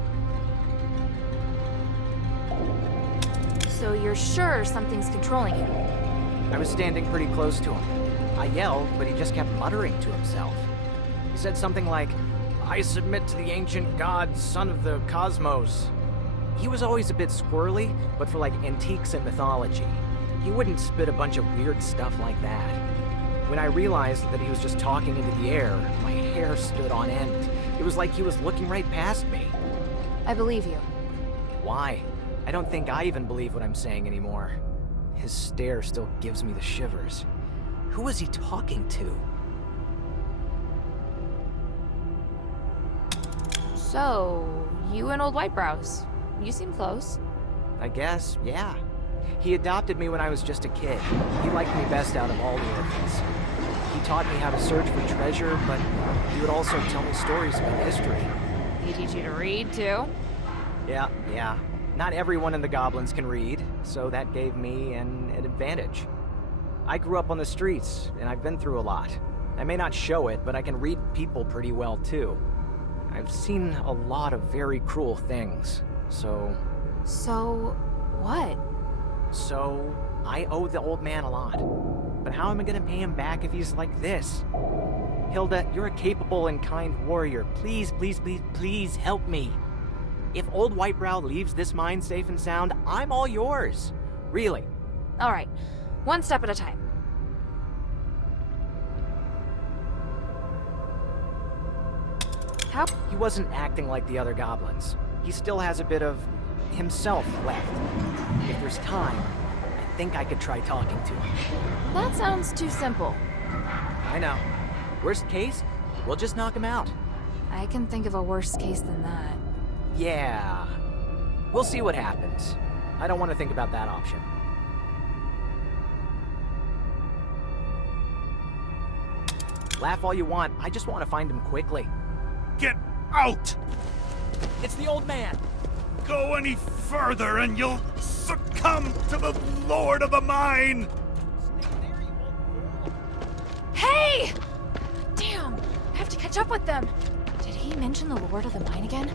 So you're sure something's controlling him? I was standing pretty close to him. I yelled, but he just kept muttering to himself. He said something like, "I submit to the ancient god, son of the cosmos." He was always a bit squirrely, but for like antiques and mythology. He wouldn't spit a bunch of weird stuff like that. When I realized that he was just talking into the air, my hair stood on end. It was like he was looking right past me. I believe you. Why? I don't think I even believe what I'm saying anymore. His stare still gives me the shivers. Who was he talking to? So, you and old Whitebrows. You seem close. I guess, yeah. He adopted me when I was just a kid. He liked me best out of all the orphans. He taught me how to search for treasure, but he would also tell me stories about history. He teach you to read, too? Yeah. Not everyone in the Goblins can read, so that gave me an advantage. I grew up on the streets, and I've been through a lot. I may not show it, but I can read people pretty well, too. I've seen a lot of very cruel things, so... So... what? So, I owe the old man a lot. But how am I gonna pay him back if he's like this? Hilda, you're a capable and kind warrior. Please help me. If old Whitebrow leaves this mine safe and sound, I'm all yours. Really. All right. One step at a time. How? He wasn't acting like the other goblins. He still has a bit of himself left. If there's time, I think I could try talking to him. That sounds too simple. I know. Worst case, we'll just knock him out. I can think of a worse case than that. Yeah. We'll see what happens. I don't want to think about that option. Laugh all you want. I just want to find him quickly. Get out! It's the old man! Go any further and you'll succumb to the Lord of the Mine! Hey! Damn! I have to catch up with them. Did he mention the Lord of the Mine again?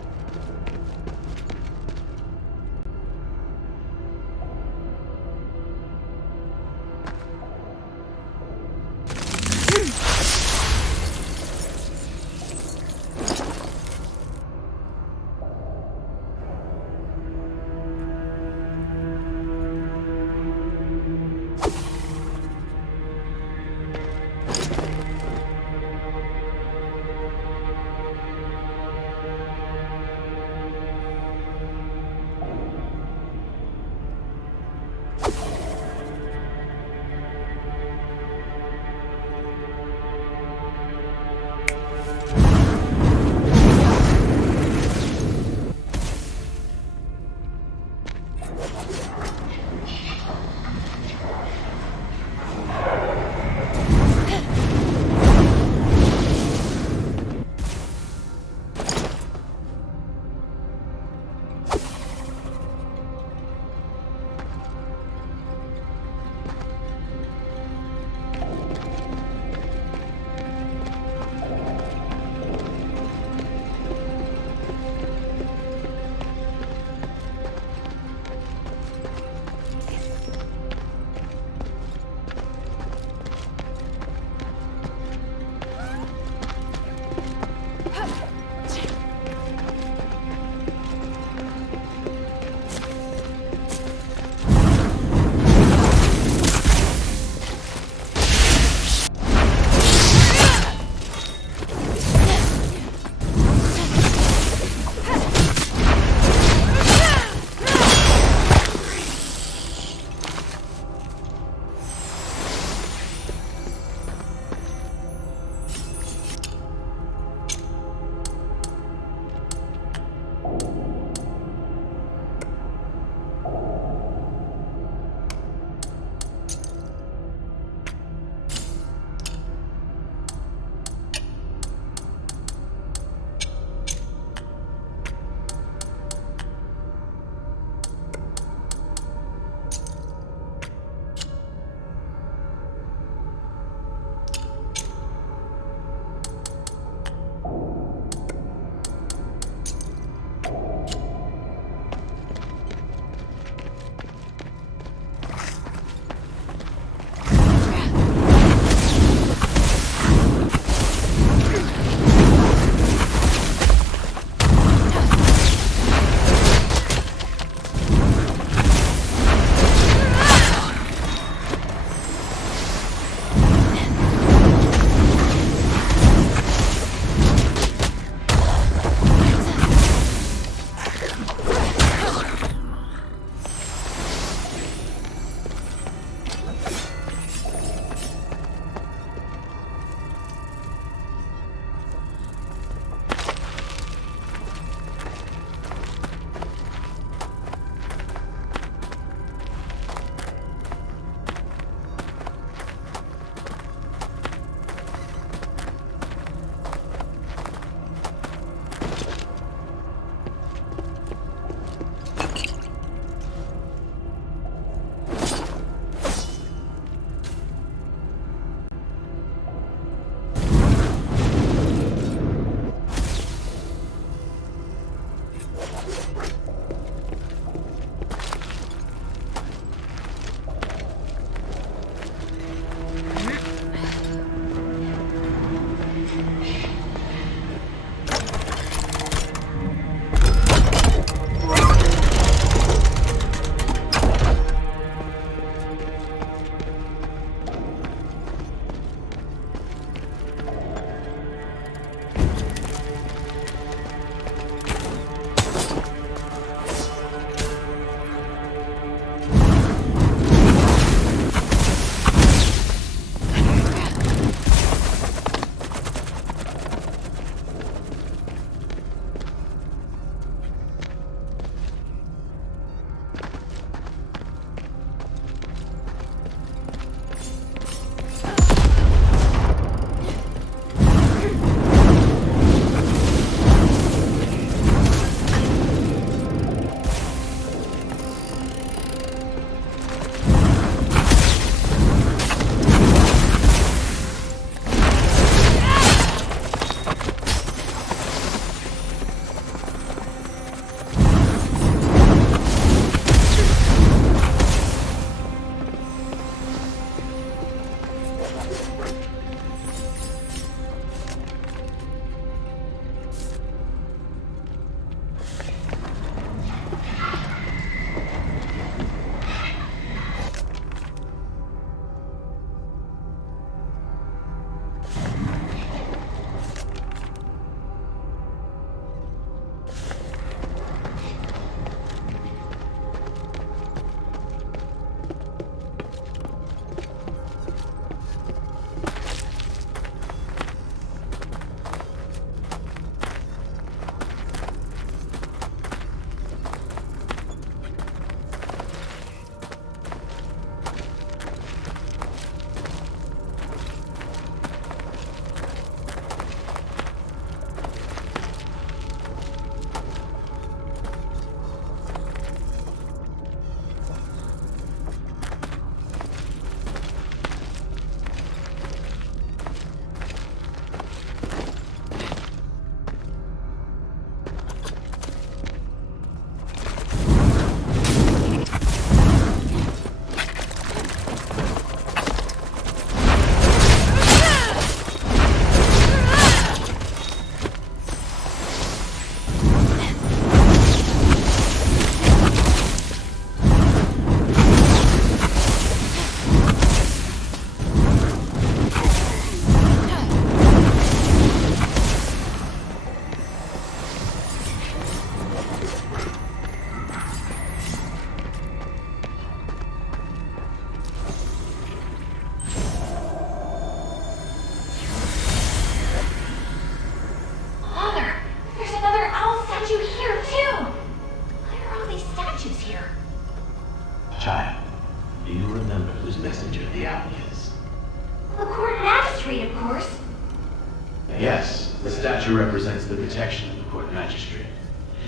Yes, the statue represents the protection of the court magistrate.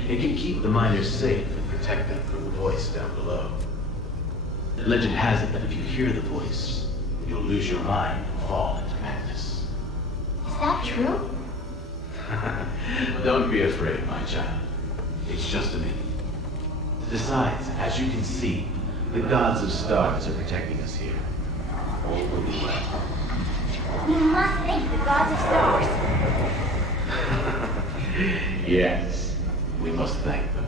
It can keep the miners safe and protect them from the voice down below. Legend has it that if you hear the voice, you'll lose your mind and fall into madness. Is that true? Don't be afraid, my child. It's just a myth. Besides, as you can see, the gods of stars are protecting us here. All will be well. We must thank the gods of stars. Yes, we must thank them.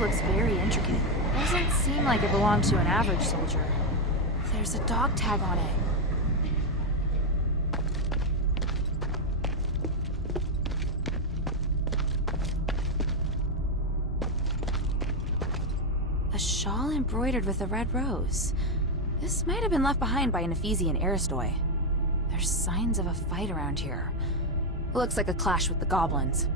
looks very intricate. Doesn't seem like it belonged to an average soldier. There's a dog tag on it. A shawl embroidered with a red rose. This might have been left behind by an Ephesian Aristoi. There's signs of a fight around here. Looks like a clash with the goblins.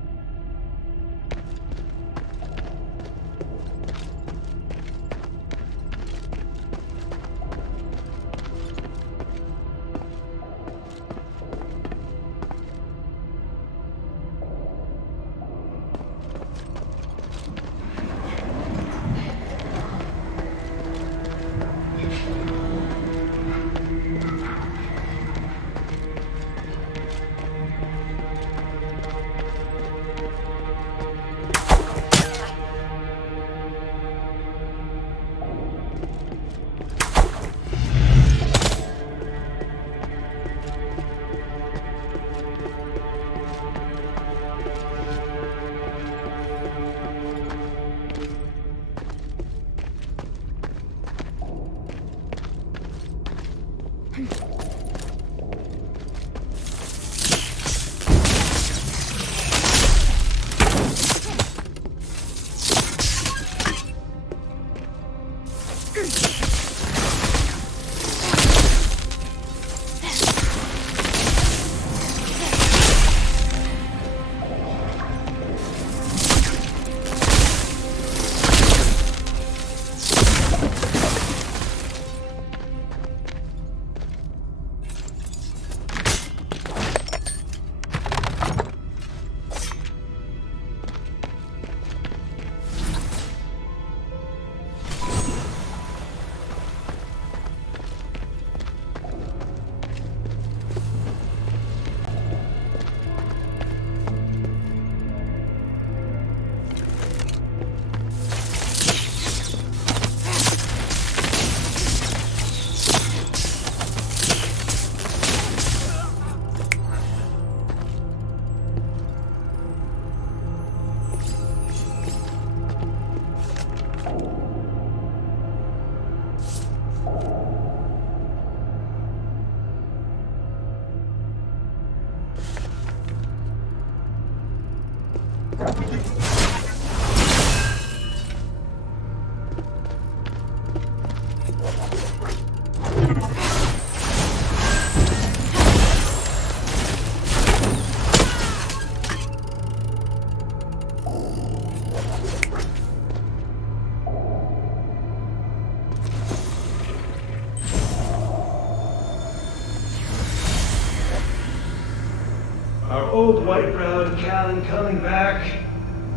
Old white-browed Callan coming back.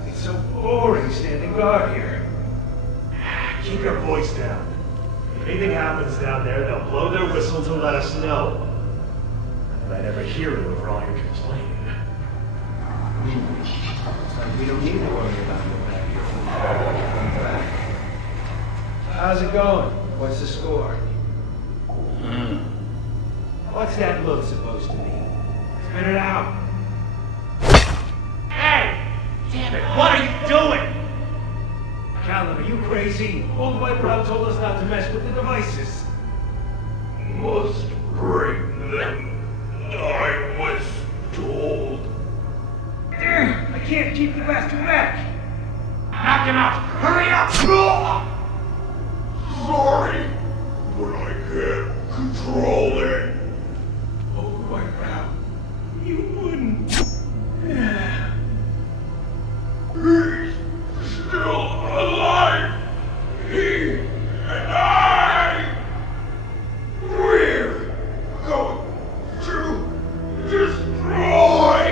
It's so boring standing guard here. Keep your voice down. If anything happens down there, they'll blow their whistle to let us know. Not that I'd ever hear it over all your complaining. It's like we don't need to worry about your back. How's it going? What's the score? What's that look supposed to mean? Spit it out. Damn it, what are you doing? Callan, are you crazy? Old Whitebrow told us not to mess with the devices. Must bring them. I was told. I can't keep the bastard back. Knock him out. Hurry up! Sorry, but I can't control it. Old Whitebrow, you wouldn't. He's still alive. He and I. We're going to destroy.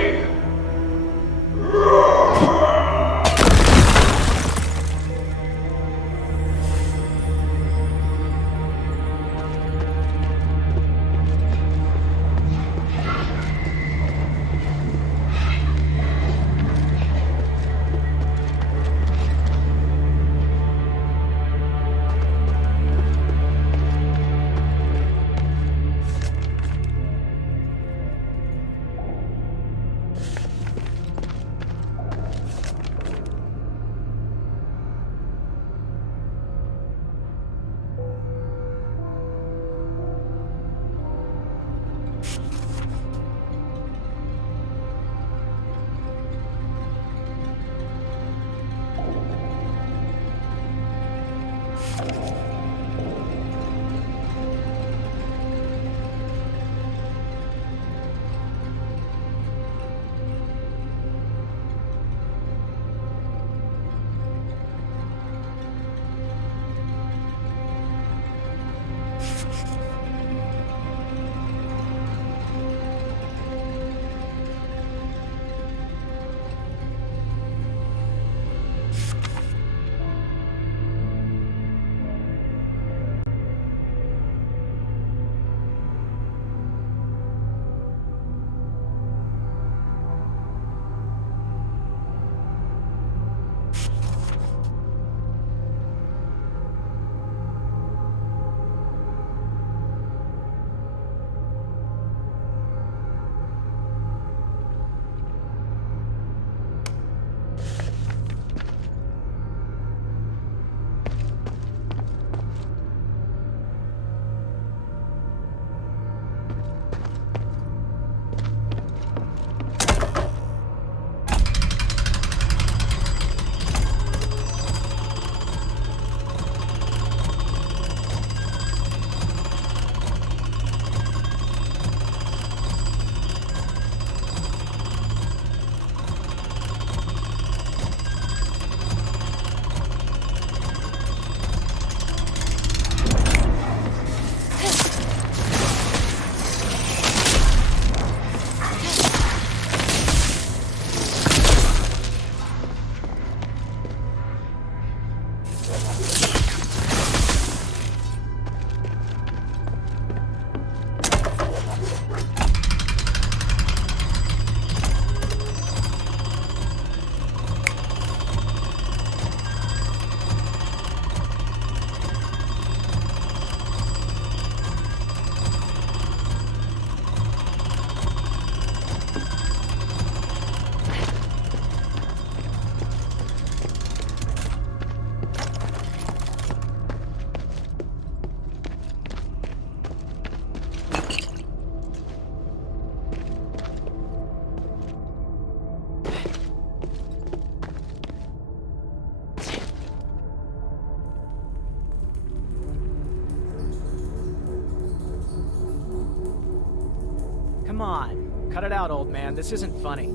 Come on, cut it out, old man. This isn't funny.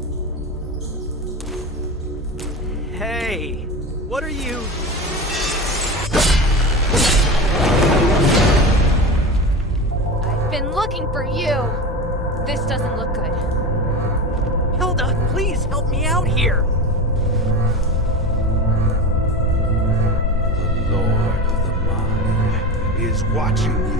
Hey, what are you... I've been looking for you. This doesn't look good. Hilda, please help me out here. The Lord of the Mine is watching you.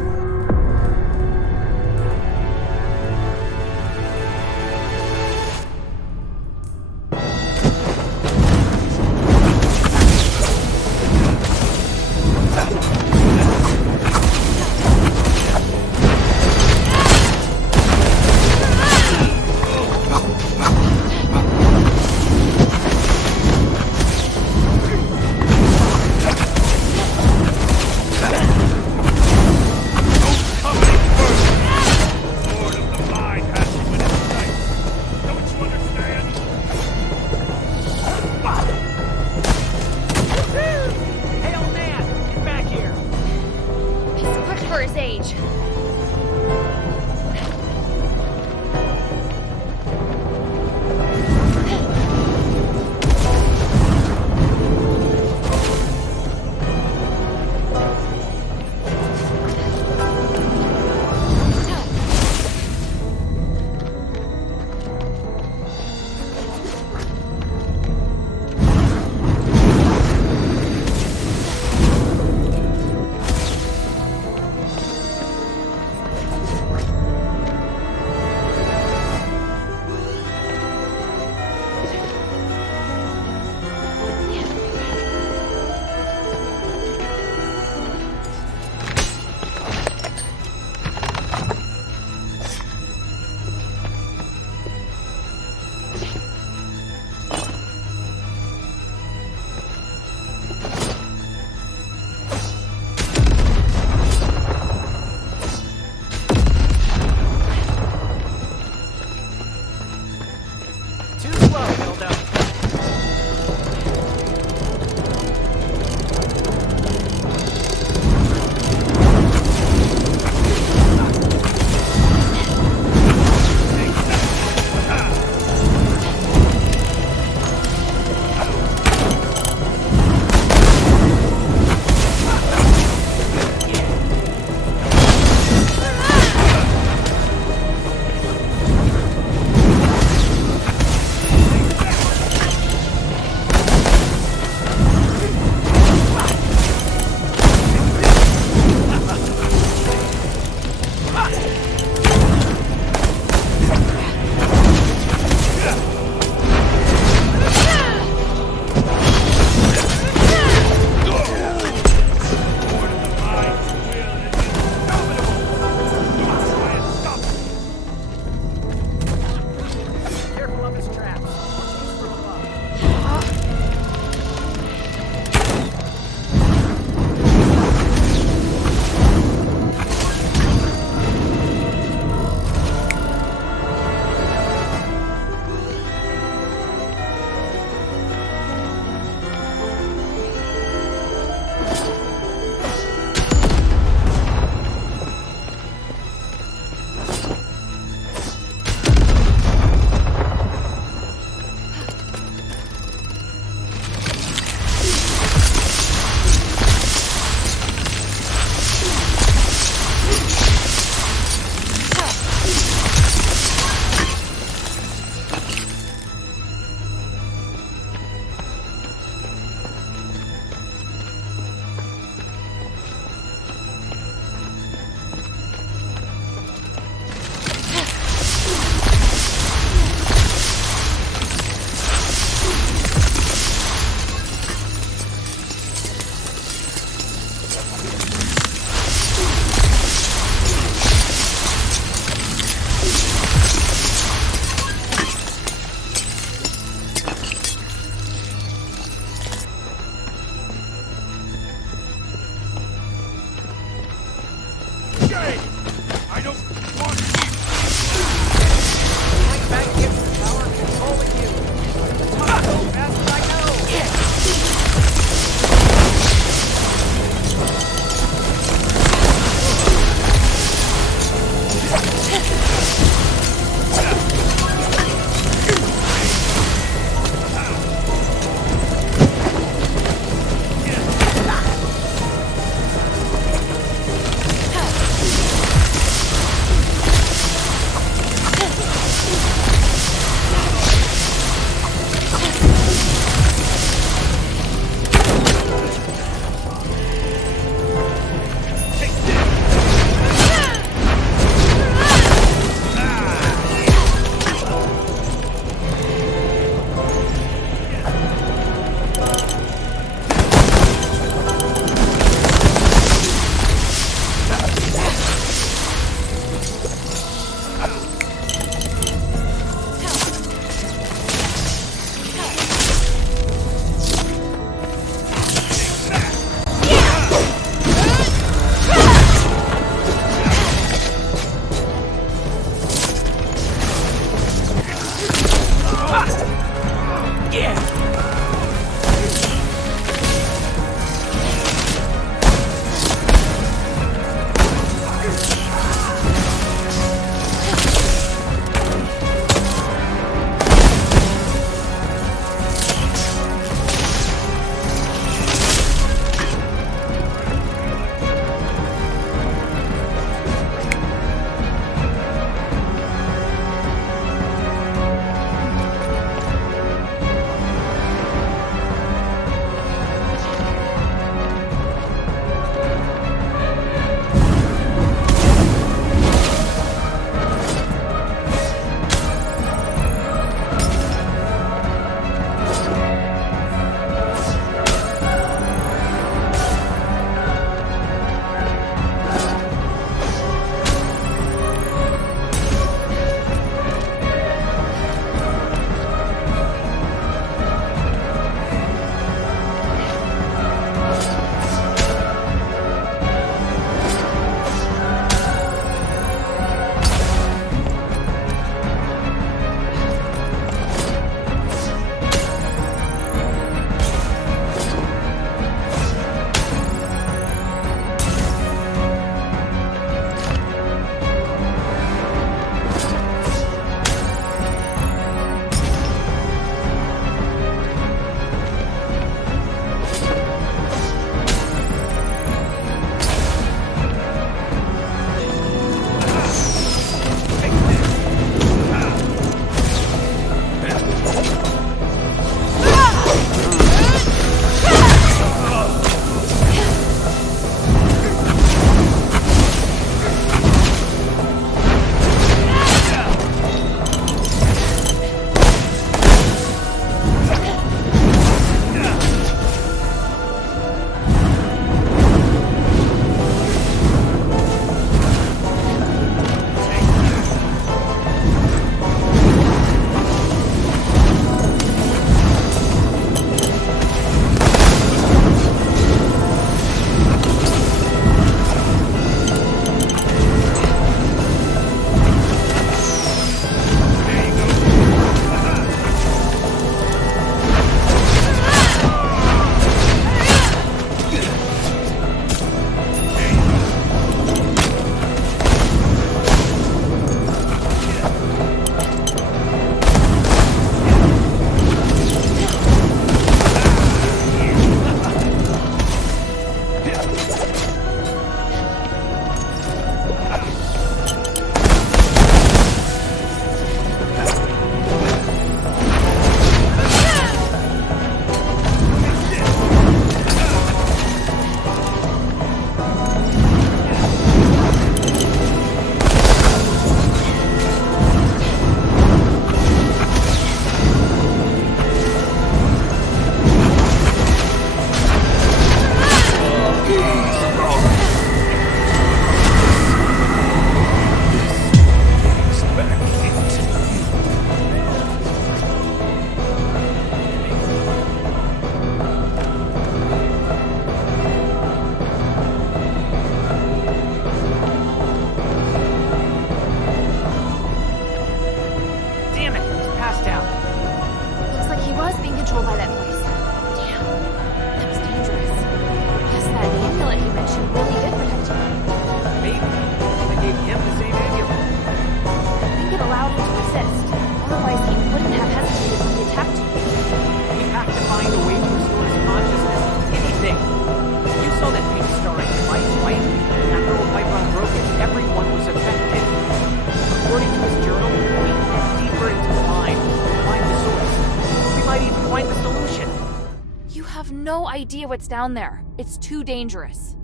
no idea what's down there. It's too dangerous.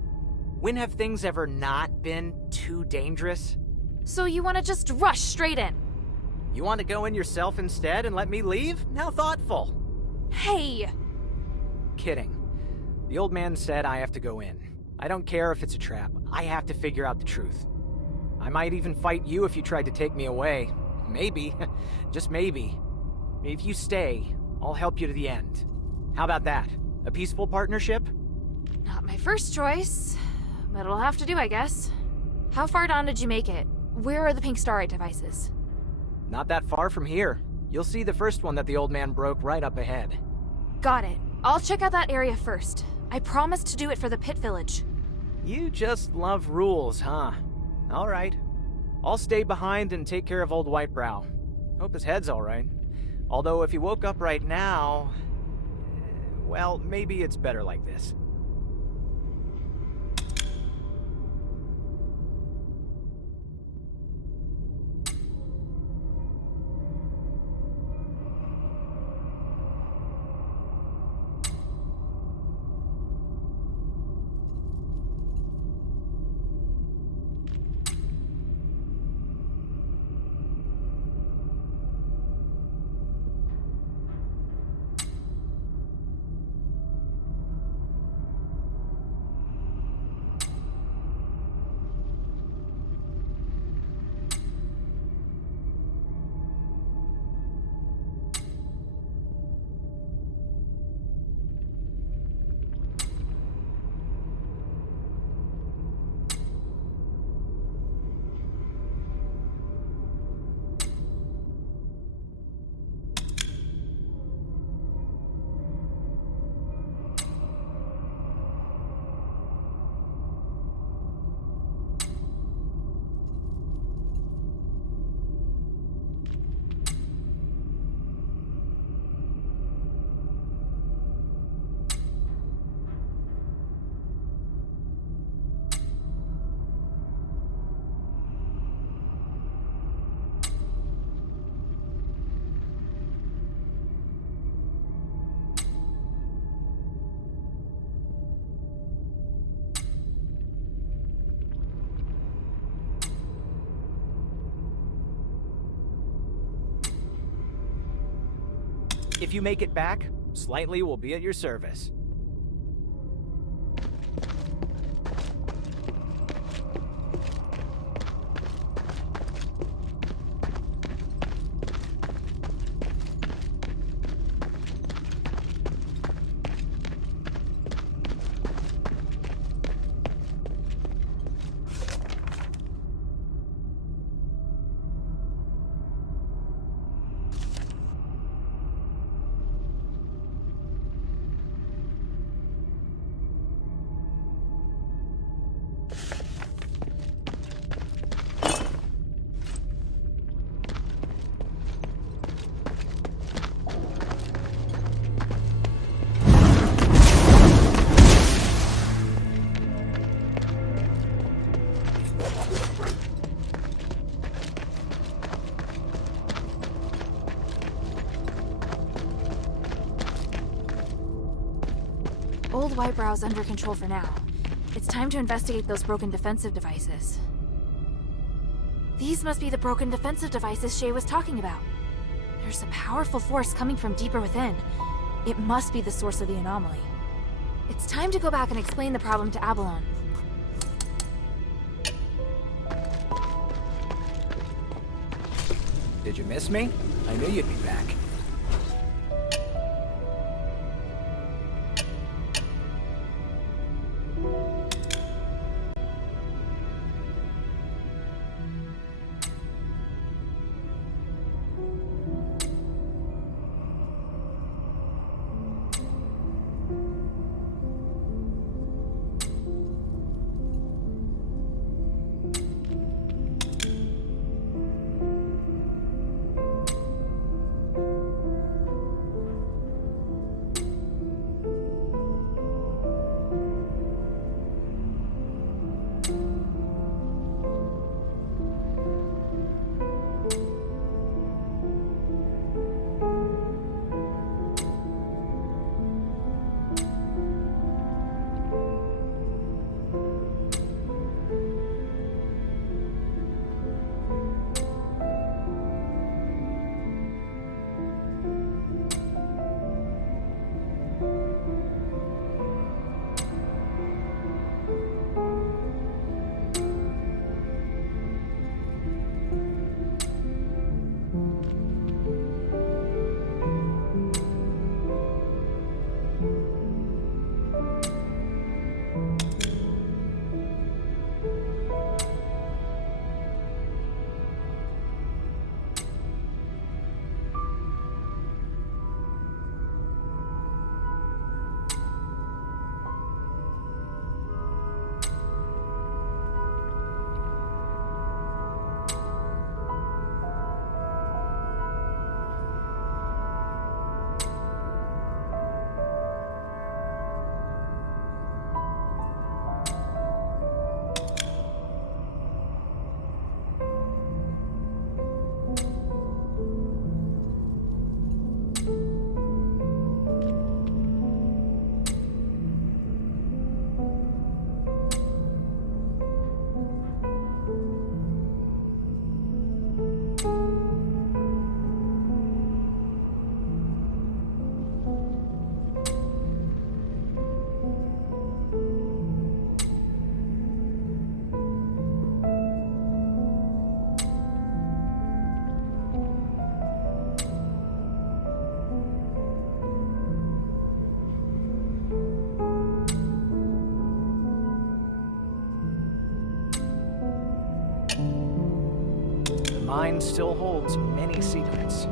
When have things ever not been too dangerous? So you want to just rush straight in? You want to go in yourself instead and let me leave? How thoughtful. Hey! Kidding. The old man said I have to go in. I don't care if it's a trap. I have to figure out the truth. I might even fight you if you tried to take me away. Maybe. Just maybe. If you stay, I'll help you to the end. How about that? A peaceful partnership? Not my first choice, but it'll have to do, I guess. How far down did you make it? Where are the pink starlight devices? Not that far from here. You'll see the first one that the old man broke right up ahead. Got it. I'll check out that area first. I promised to do it for the pit village. You just love rules, huh? All right. I'll stay behind and take care of old Whitebrow. Hope his head's all right. Although if he woke up right now... well, maybe it's better like this. If you make it back, Slightly will be at your service. Old Whitebrow's under control for now. It's time to investigate those broken defensive devices. These must be the broken defensive devices Shay was talking about. There's a powerful force coming from deeper within. It must be the source of the anomaly. It's time to go back and explain the problem to Abalone. Did you miss me? I knew you'd be back. mine still holds many secrets.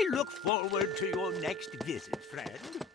I look forward to your next visit, friend.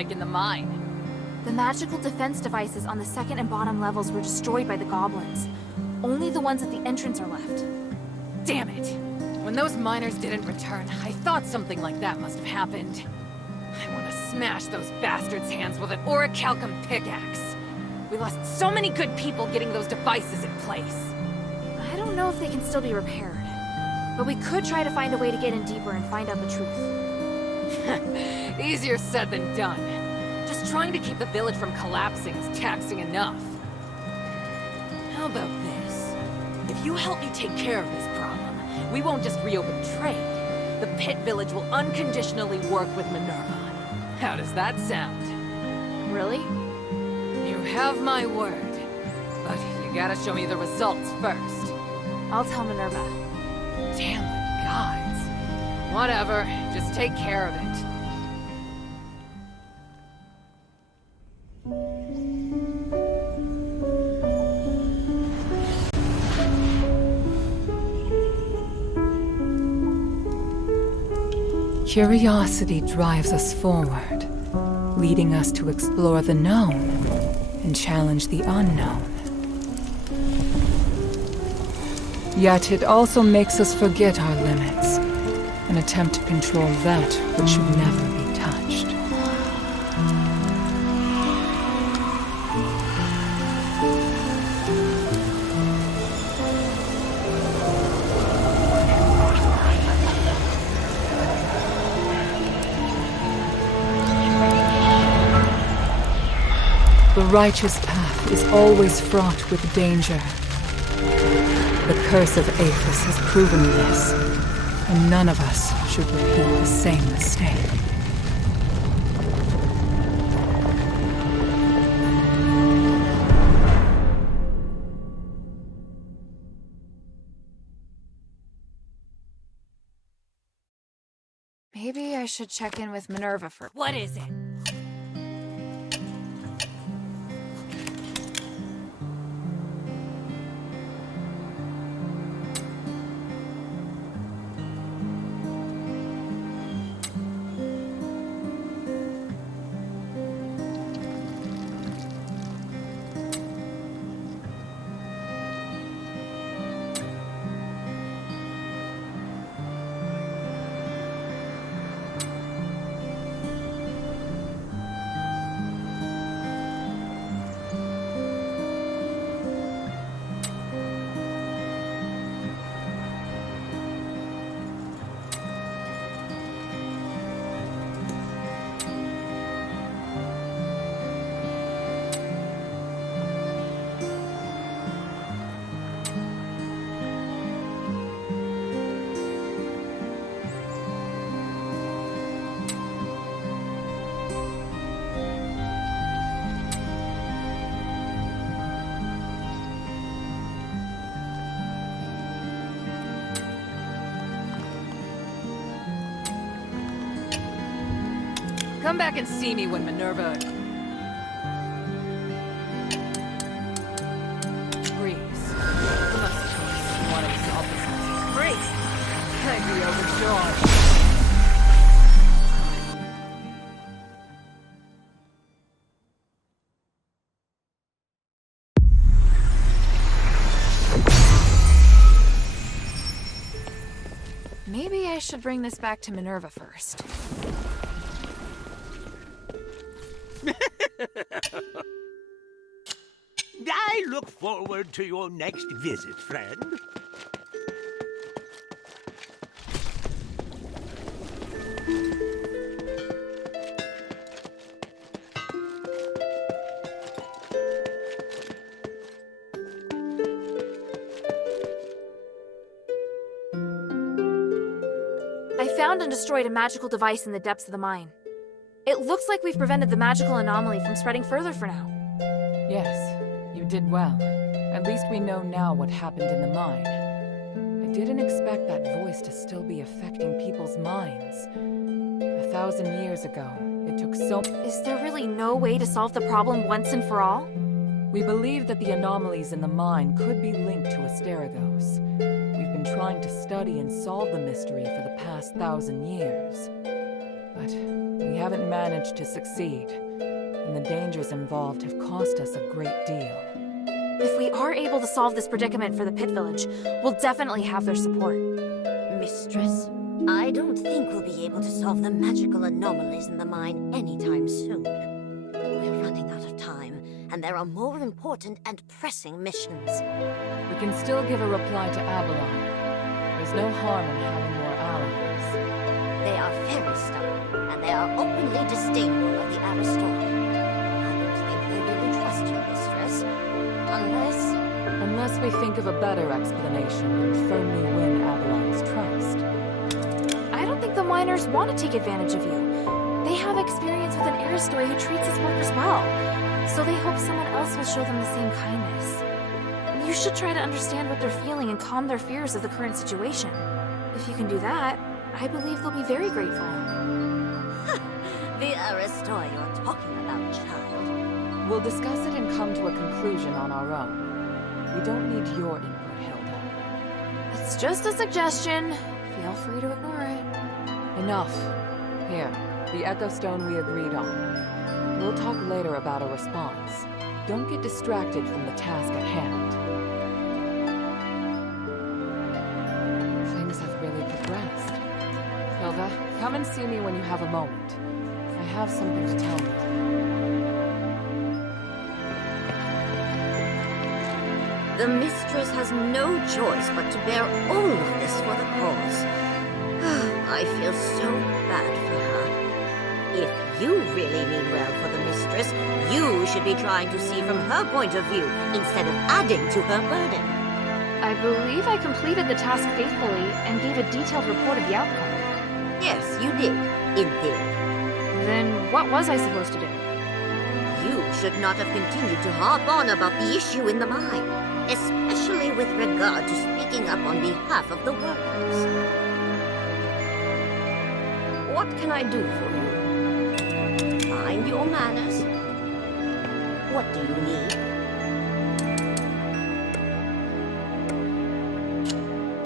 like in the mine? The magical defense devices on the second and bottom levels were destroyed by the goblins. Only the ones at the entrance are left. Damn it! When those miners didn't return, I thought something like that must have happened. I want to smash those bastards' hands with an orichalcum pickaxe. We lost so many good people getting those devices in place. I don't know if they can still be repaired. But we could try to find a way to get in deeper and find out the truth. Easier said than done. Just trying to keep the village from collapsing is taxing enough. How about this? If you help me take care of this problem, we won't just reopen trade. The Pit Village will unconditionally work with Minerva. How does that sound? Really? You have my word. But you gotta show me the results first. I'll tell Minerva. Damn the gods. Whatever, just take care of it. Curiosity drives us forward, leading us to explore the known and challenge the unknown. Yet it also makes us forget our limits and attempt to control that which should never be touched. The righteous path is always fraught with danger. The curse of Afes has proven this, and none of us should repeat the same mistake. Maybe I should check in with Minerva first. What is it? Come back and see me when Minerva... agrees. Unless, of course, you want to solve this for free. I'd be overjoyed. Maybe I should bring this back to Minerva first. I look forward to your next visit, friend. I found and destroyed a magical device in the depths of the mine. It looks like we've prevented the magical anomaly from spreading further for now. Yes, you did well. At least we know now what happened in the mine. I didn't expect that voice to still be affecting people's minds. 1,000 years ago, it took so... Is there really no way to solve the problem once and for all? We believe that the anomalies in the mine could be linked to Asterigos. We've been trying to study and solve the mystery for the past 1,000 years. But We haven't managed to succeed, and the dangers involved have cost us a great deal. If we are able to solve this predicament for the Pit Village, we'll definitely have their support. Mistress, I don't think we'll be able to solve the magical anomalies in the mine anytime soon. We're running out of time, and there are more important and pressing missions. We can still give a reply to Avalon. There's no harm in having more allies. They are very stubborn, and they are openly disdainful of the Aristori. I don't think they really trust you, Mistress. Unless we think of a better explanation and firmly win Avalon's trust. I don't think the miners want to take advantage of you. They have experience with an Aristori who treats his workers well, so they hope someone else will show them the same kindness. You should try to understand what they're feeling and calm their fears of the current situation. If you can do that, I believe they'll be very grateful. The Aristori you're talking about, child. We'll discuss it and come to a conclusion on our own. We don't need your input, Hilda. It's just a suggestion. Feel free to ignore it. Enough. Here, the Echo Stone we agreed on. We'll talk later about a response. Don't get distracted from the task at hand. Things have really progressed. Hilda, come and see me when you have a moment. I have something to tell you. The mistress has no choice but to bear all of this for the cause. I feel so bad for her. If you really mean well for the mistress, you should be trying to see from her point of view instead of adding to her burden. I believe I completed the task faithfully and gave a detailed report of the outcome. Yes, you did, in theory. Then what was I supposed to do? You should not have continued to harp on about the issue in the mine, especially with regard to speaking up on behalf of the workers. What can I do for you? Find your manners. What do you need?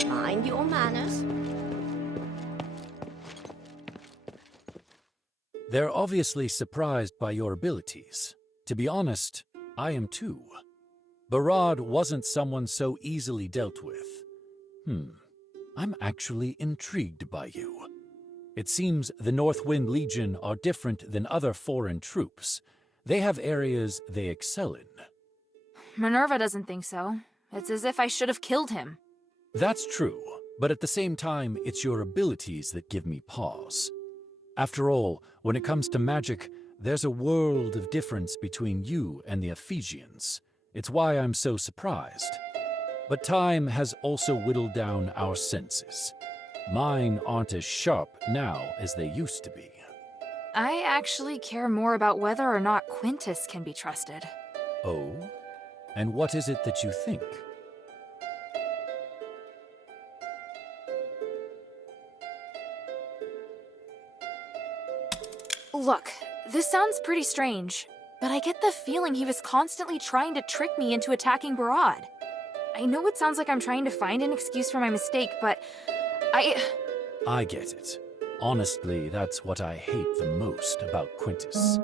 Find your manners. They're obviously surprised by your abilities. To be honest, I am too. Barad wasn't someone so easily dealt with. I'm actually intrigued by you. It seems the Northwind Legion are different than other foreign troops. They have areas they excel in. Minerva doesn't think so. It's as if I should have killed him. That's true, but at the same time, it's your abilities that give me pause. After all, when it comes to magic, there's a world of difference between you and the Ephesians. It's why I'm so surprised. But time has also whittled down our senses. Mine aren't as sharp now as they used to be. I actually care more about whether or not Quintus can be trusted. Oh? And what is it that you think? Look, this sounds pretty strange, but I get the feeling he was constantly trying to trick me into attacking Barad. I know it sounds like I'm trying to find an excuse for my mistake, but I get it. Honestly, that's what I hate the most about Quintus.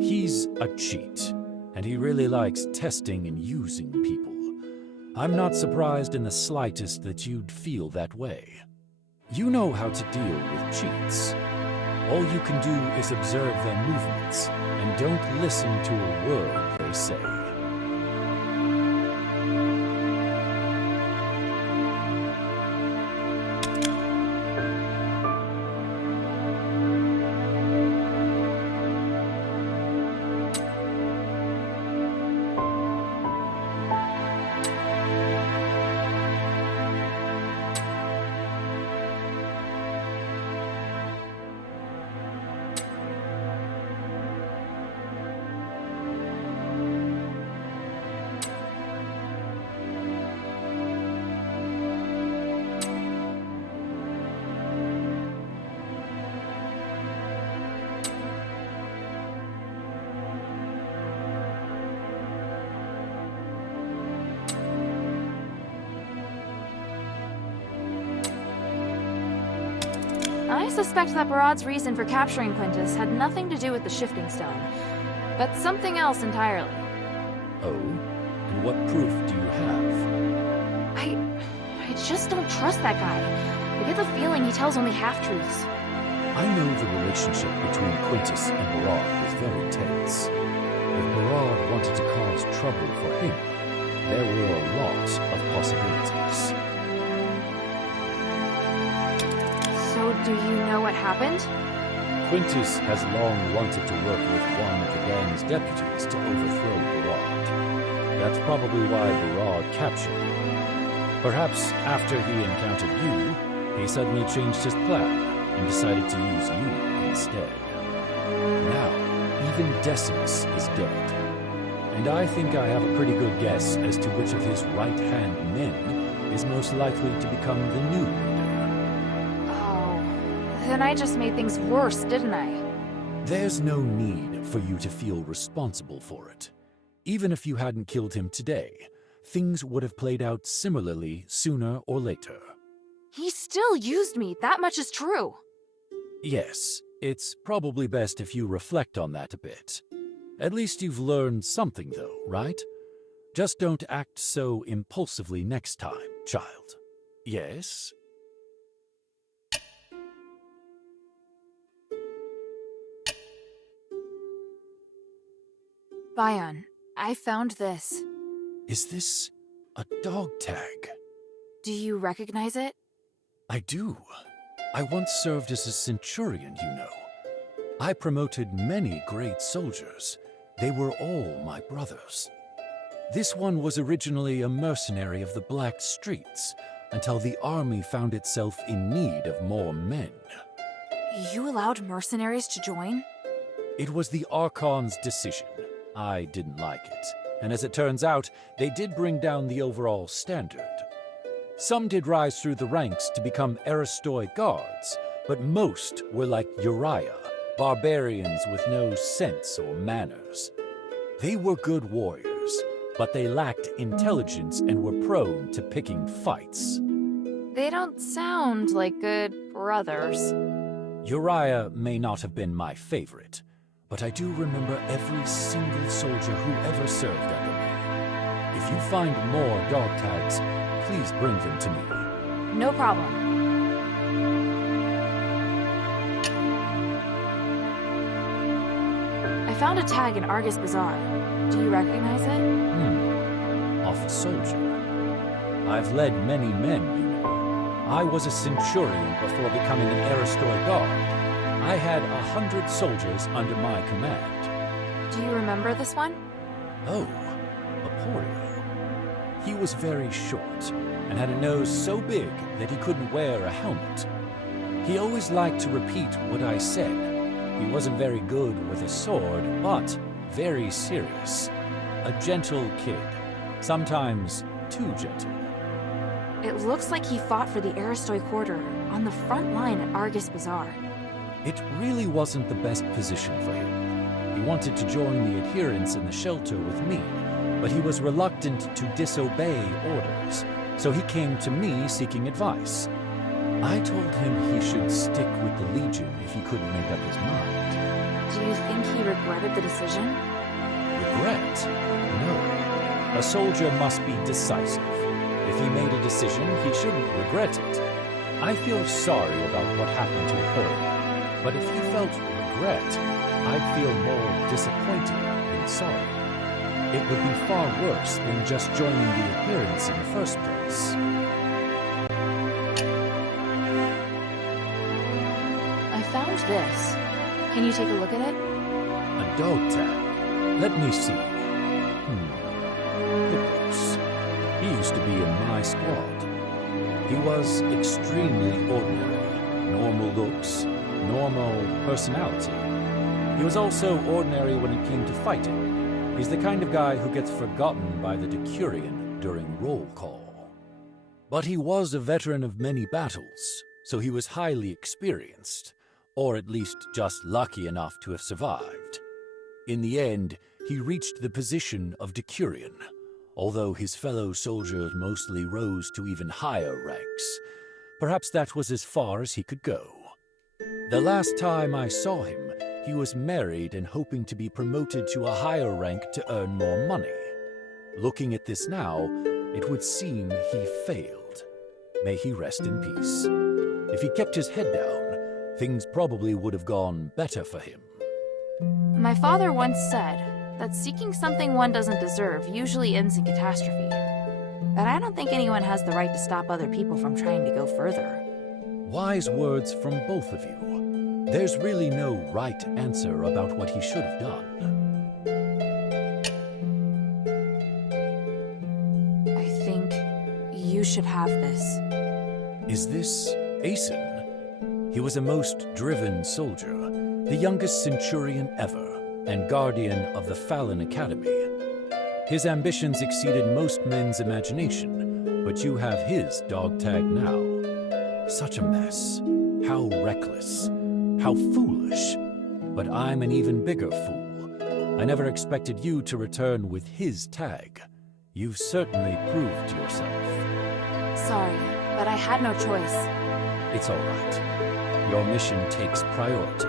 He's a cheat, and he really likes testing and using people. I'm not surprised in the slightest that you'd feel that way. You know how to deal with cheats. All you can do is observe their movements, and don't listen to a word they say. I suspect that Barad's reason for capturing Quintus had nothing to do with the shifting stone, but something else entirely. Oh? And what proof do you have? I just don't trust that guy. I get the feeling he tells only half-truths. I know the relationship between Quintus and Barad was very tense. If Barad wanted to cause trouble for him, there were a lot of possibilities. So do you know what happened? Quintus has long wanted to work with one of the gang's deputies to overthrow Barad. That's probably why Barad captured him. Perhaps after he encountered you, he suddenly changed his plan and decided to use you instead. Now, even Decimus is dead. And I think I have a pretty good guess as to which of his right-hand men is most likely to become the new leader. Oh, then I just made things worse, didn't I? There's no need for you to feel responsible for it. Even if you hadn't killed him today, things would have played out similarly sooner or later. He still used me, that much is true. Yes, it's probably best if you reflect on that a bit. At least you've learned something though, right? Just don't act so impulsively next time, child. Yes? Bayan, I found this. Is this a dog tag? Do you recognize it? I do. I once served as a centurion, you know. I promoted many great soldiers. They were all my brothers. This one was originally a mercenary of the Black Streets, until the army found itself in need of more men. You allowed mercenaries to join? It was the Archon's decision. I didn't like it, and as it turns out, they did bring down the overall standard. Some did rise through the ranks to become Aristoi guards, but most were like Uriah, barbarians with no sense or manners. They were good warriors, but they lacked intelligence and were prone to picking fights. They don't sound like good brothers. Uriah may not have been my favorite, but I do remember every single soldier who ever served under me. If you find more dog tags, please bring them to me. No problem. I found a tag in Argus Bazaar. Do you recognize it? Off a soldier. I've led many men, you know. I was a centurion before becoming an Aristoi guard. I had 100 soldiers under my command. Do you remember this one? Oh, Aporio. He was very short, and had a nose so big that he couldn't wear a helmet. He always liked to repeat what I said. He wasn't very good with a sword, but very serious. A gentle kid, sometimes too gentle. It looks like he fought for the Aristoi Quarter, on the front line at Argus Bazaar. It really wasn't the best position for him. He wanted to join the adherents in the shelter with me, but he was reluctant to disobey orders, so he came to me seeking advice. I told him he should stick with the Legion if he couldn't make up his mind. Do you think he regretted the decision? Regret? No. A soldier must be decisive. If he made a decision, he shouldn't regret it. I feel sorry about what happened to her, but if he felt regret, I'd feel more disappointed than sorry. It would be far worse than just joining the adherents in the first place. I found this. Can you take a look at it? A dog tag. Let me see. Hippos. He used to be in my squad. He was extremely ordinary. Normal looks, normal personality. He was also ordinary when it came to fighting. He's the kind of guy who gets forgotten by the Decurion during roll call. But he was a veteran of many battles, so he was highly experienced, or at least just lucky enough to have survived. In the end, he reached the position of Decurion, although his fellow soldiers mostly rose to even higher ranks. Perhaps that was as far as he could go. The last time I saw him, he was married and hoping to be promoted to a higher rank to earn more money. Looking at this now, it would seem he failed. May he rest in peace. If he kept his head down, things probably would have gone better for him. My father once said that seeking something one doesn't deserve usually ends in catastrophe. But I don't think anyone has the right to stop other people from trying to go further. Wise words from both of you. There's really no right answer about what he should have done. I think you should have this. Is this Aeson? He was a most driven soldier, the youngest centurion ever, and guardian of the Fallon Academy. His ambitions exceeded most men's imagination, but you have his dog tag now. Such a mess. How reckless. How foolish. But I'm an even bigger fool. I never expected you to return with his tag. You've certainly proved yourself. Sorry, but I had no choice. It's all right. Your mission takes priority.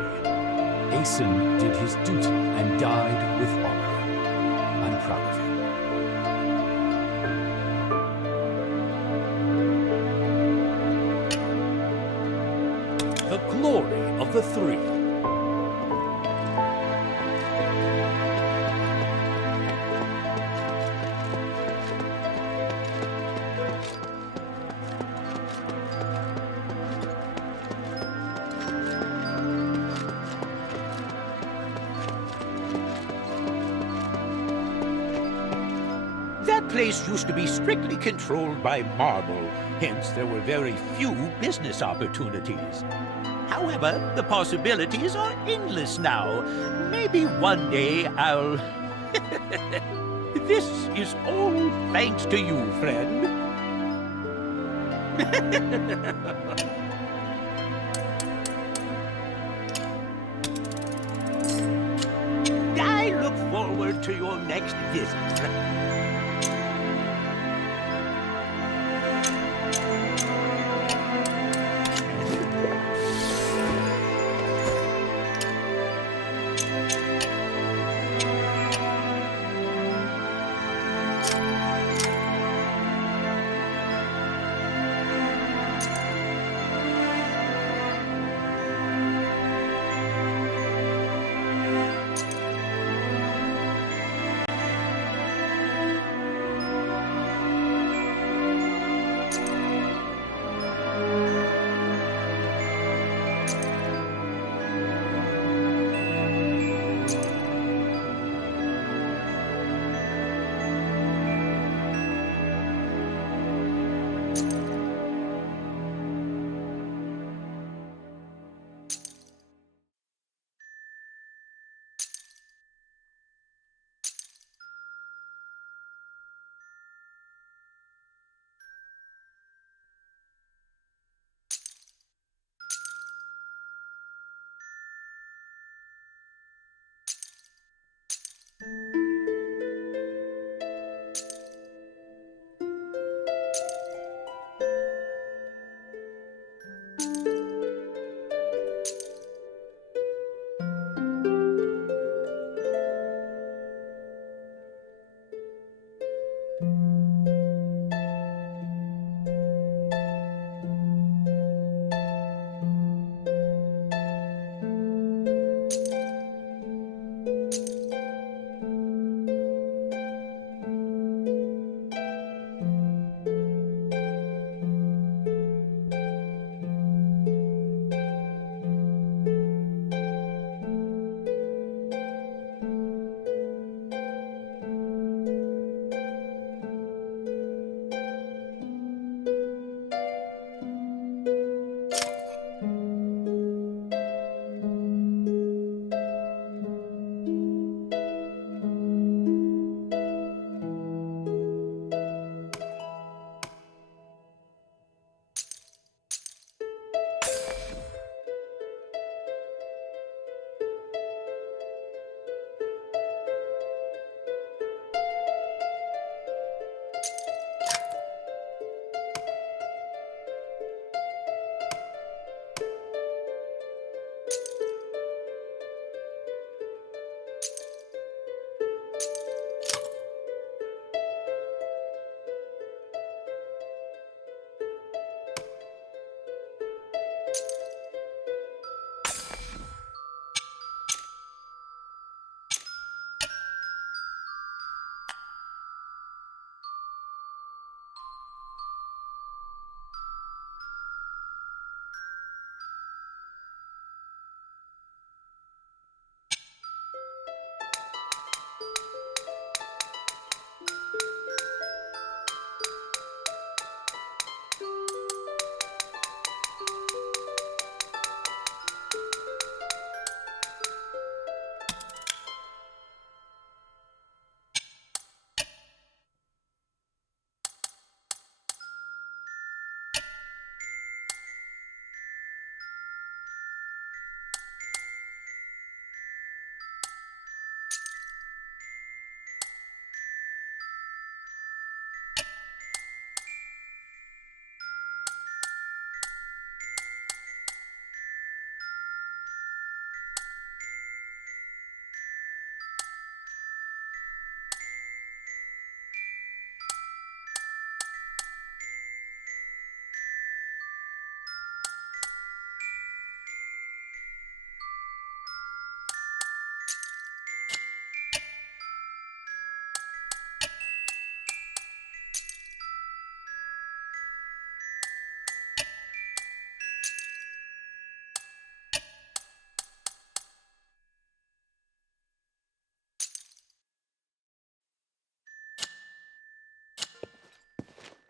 Aeson did his duty and died with honor. I'm proud of him. The glory of the three. That place used to be strictly controlled by marble, hence there were very few business opportunities. However, the possibilities are endless now. Maybe one day I'll... This is all thanks to you, friend. I look forward to your next visit.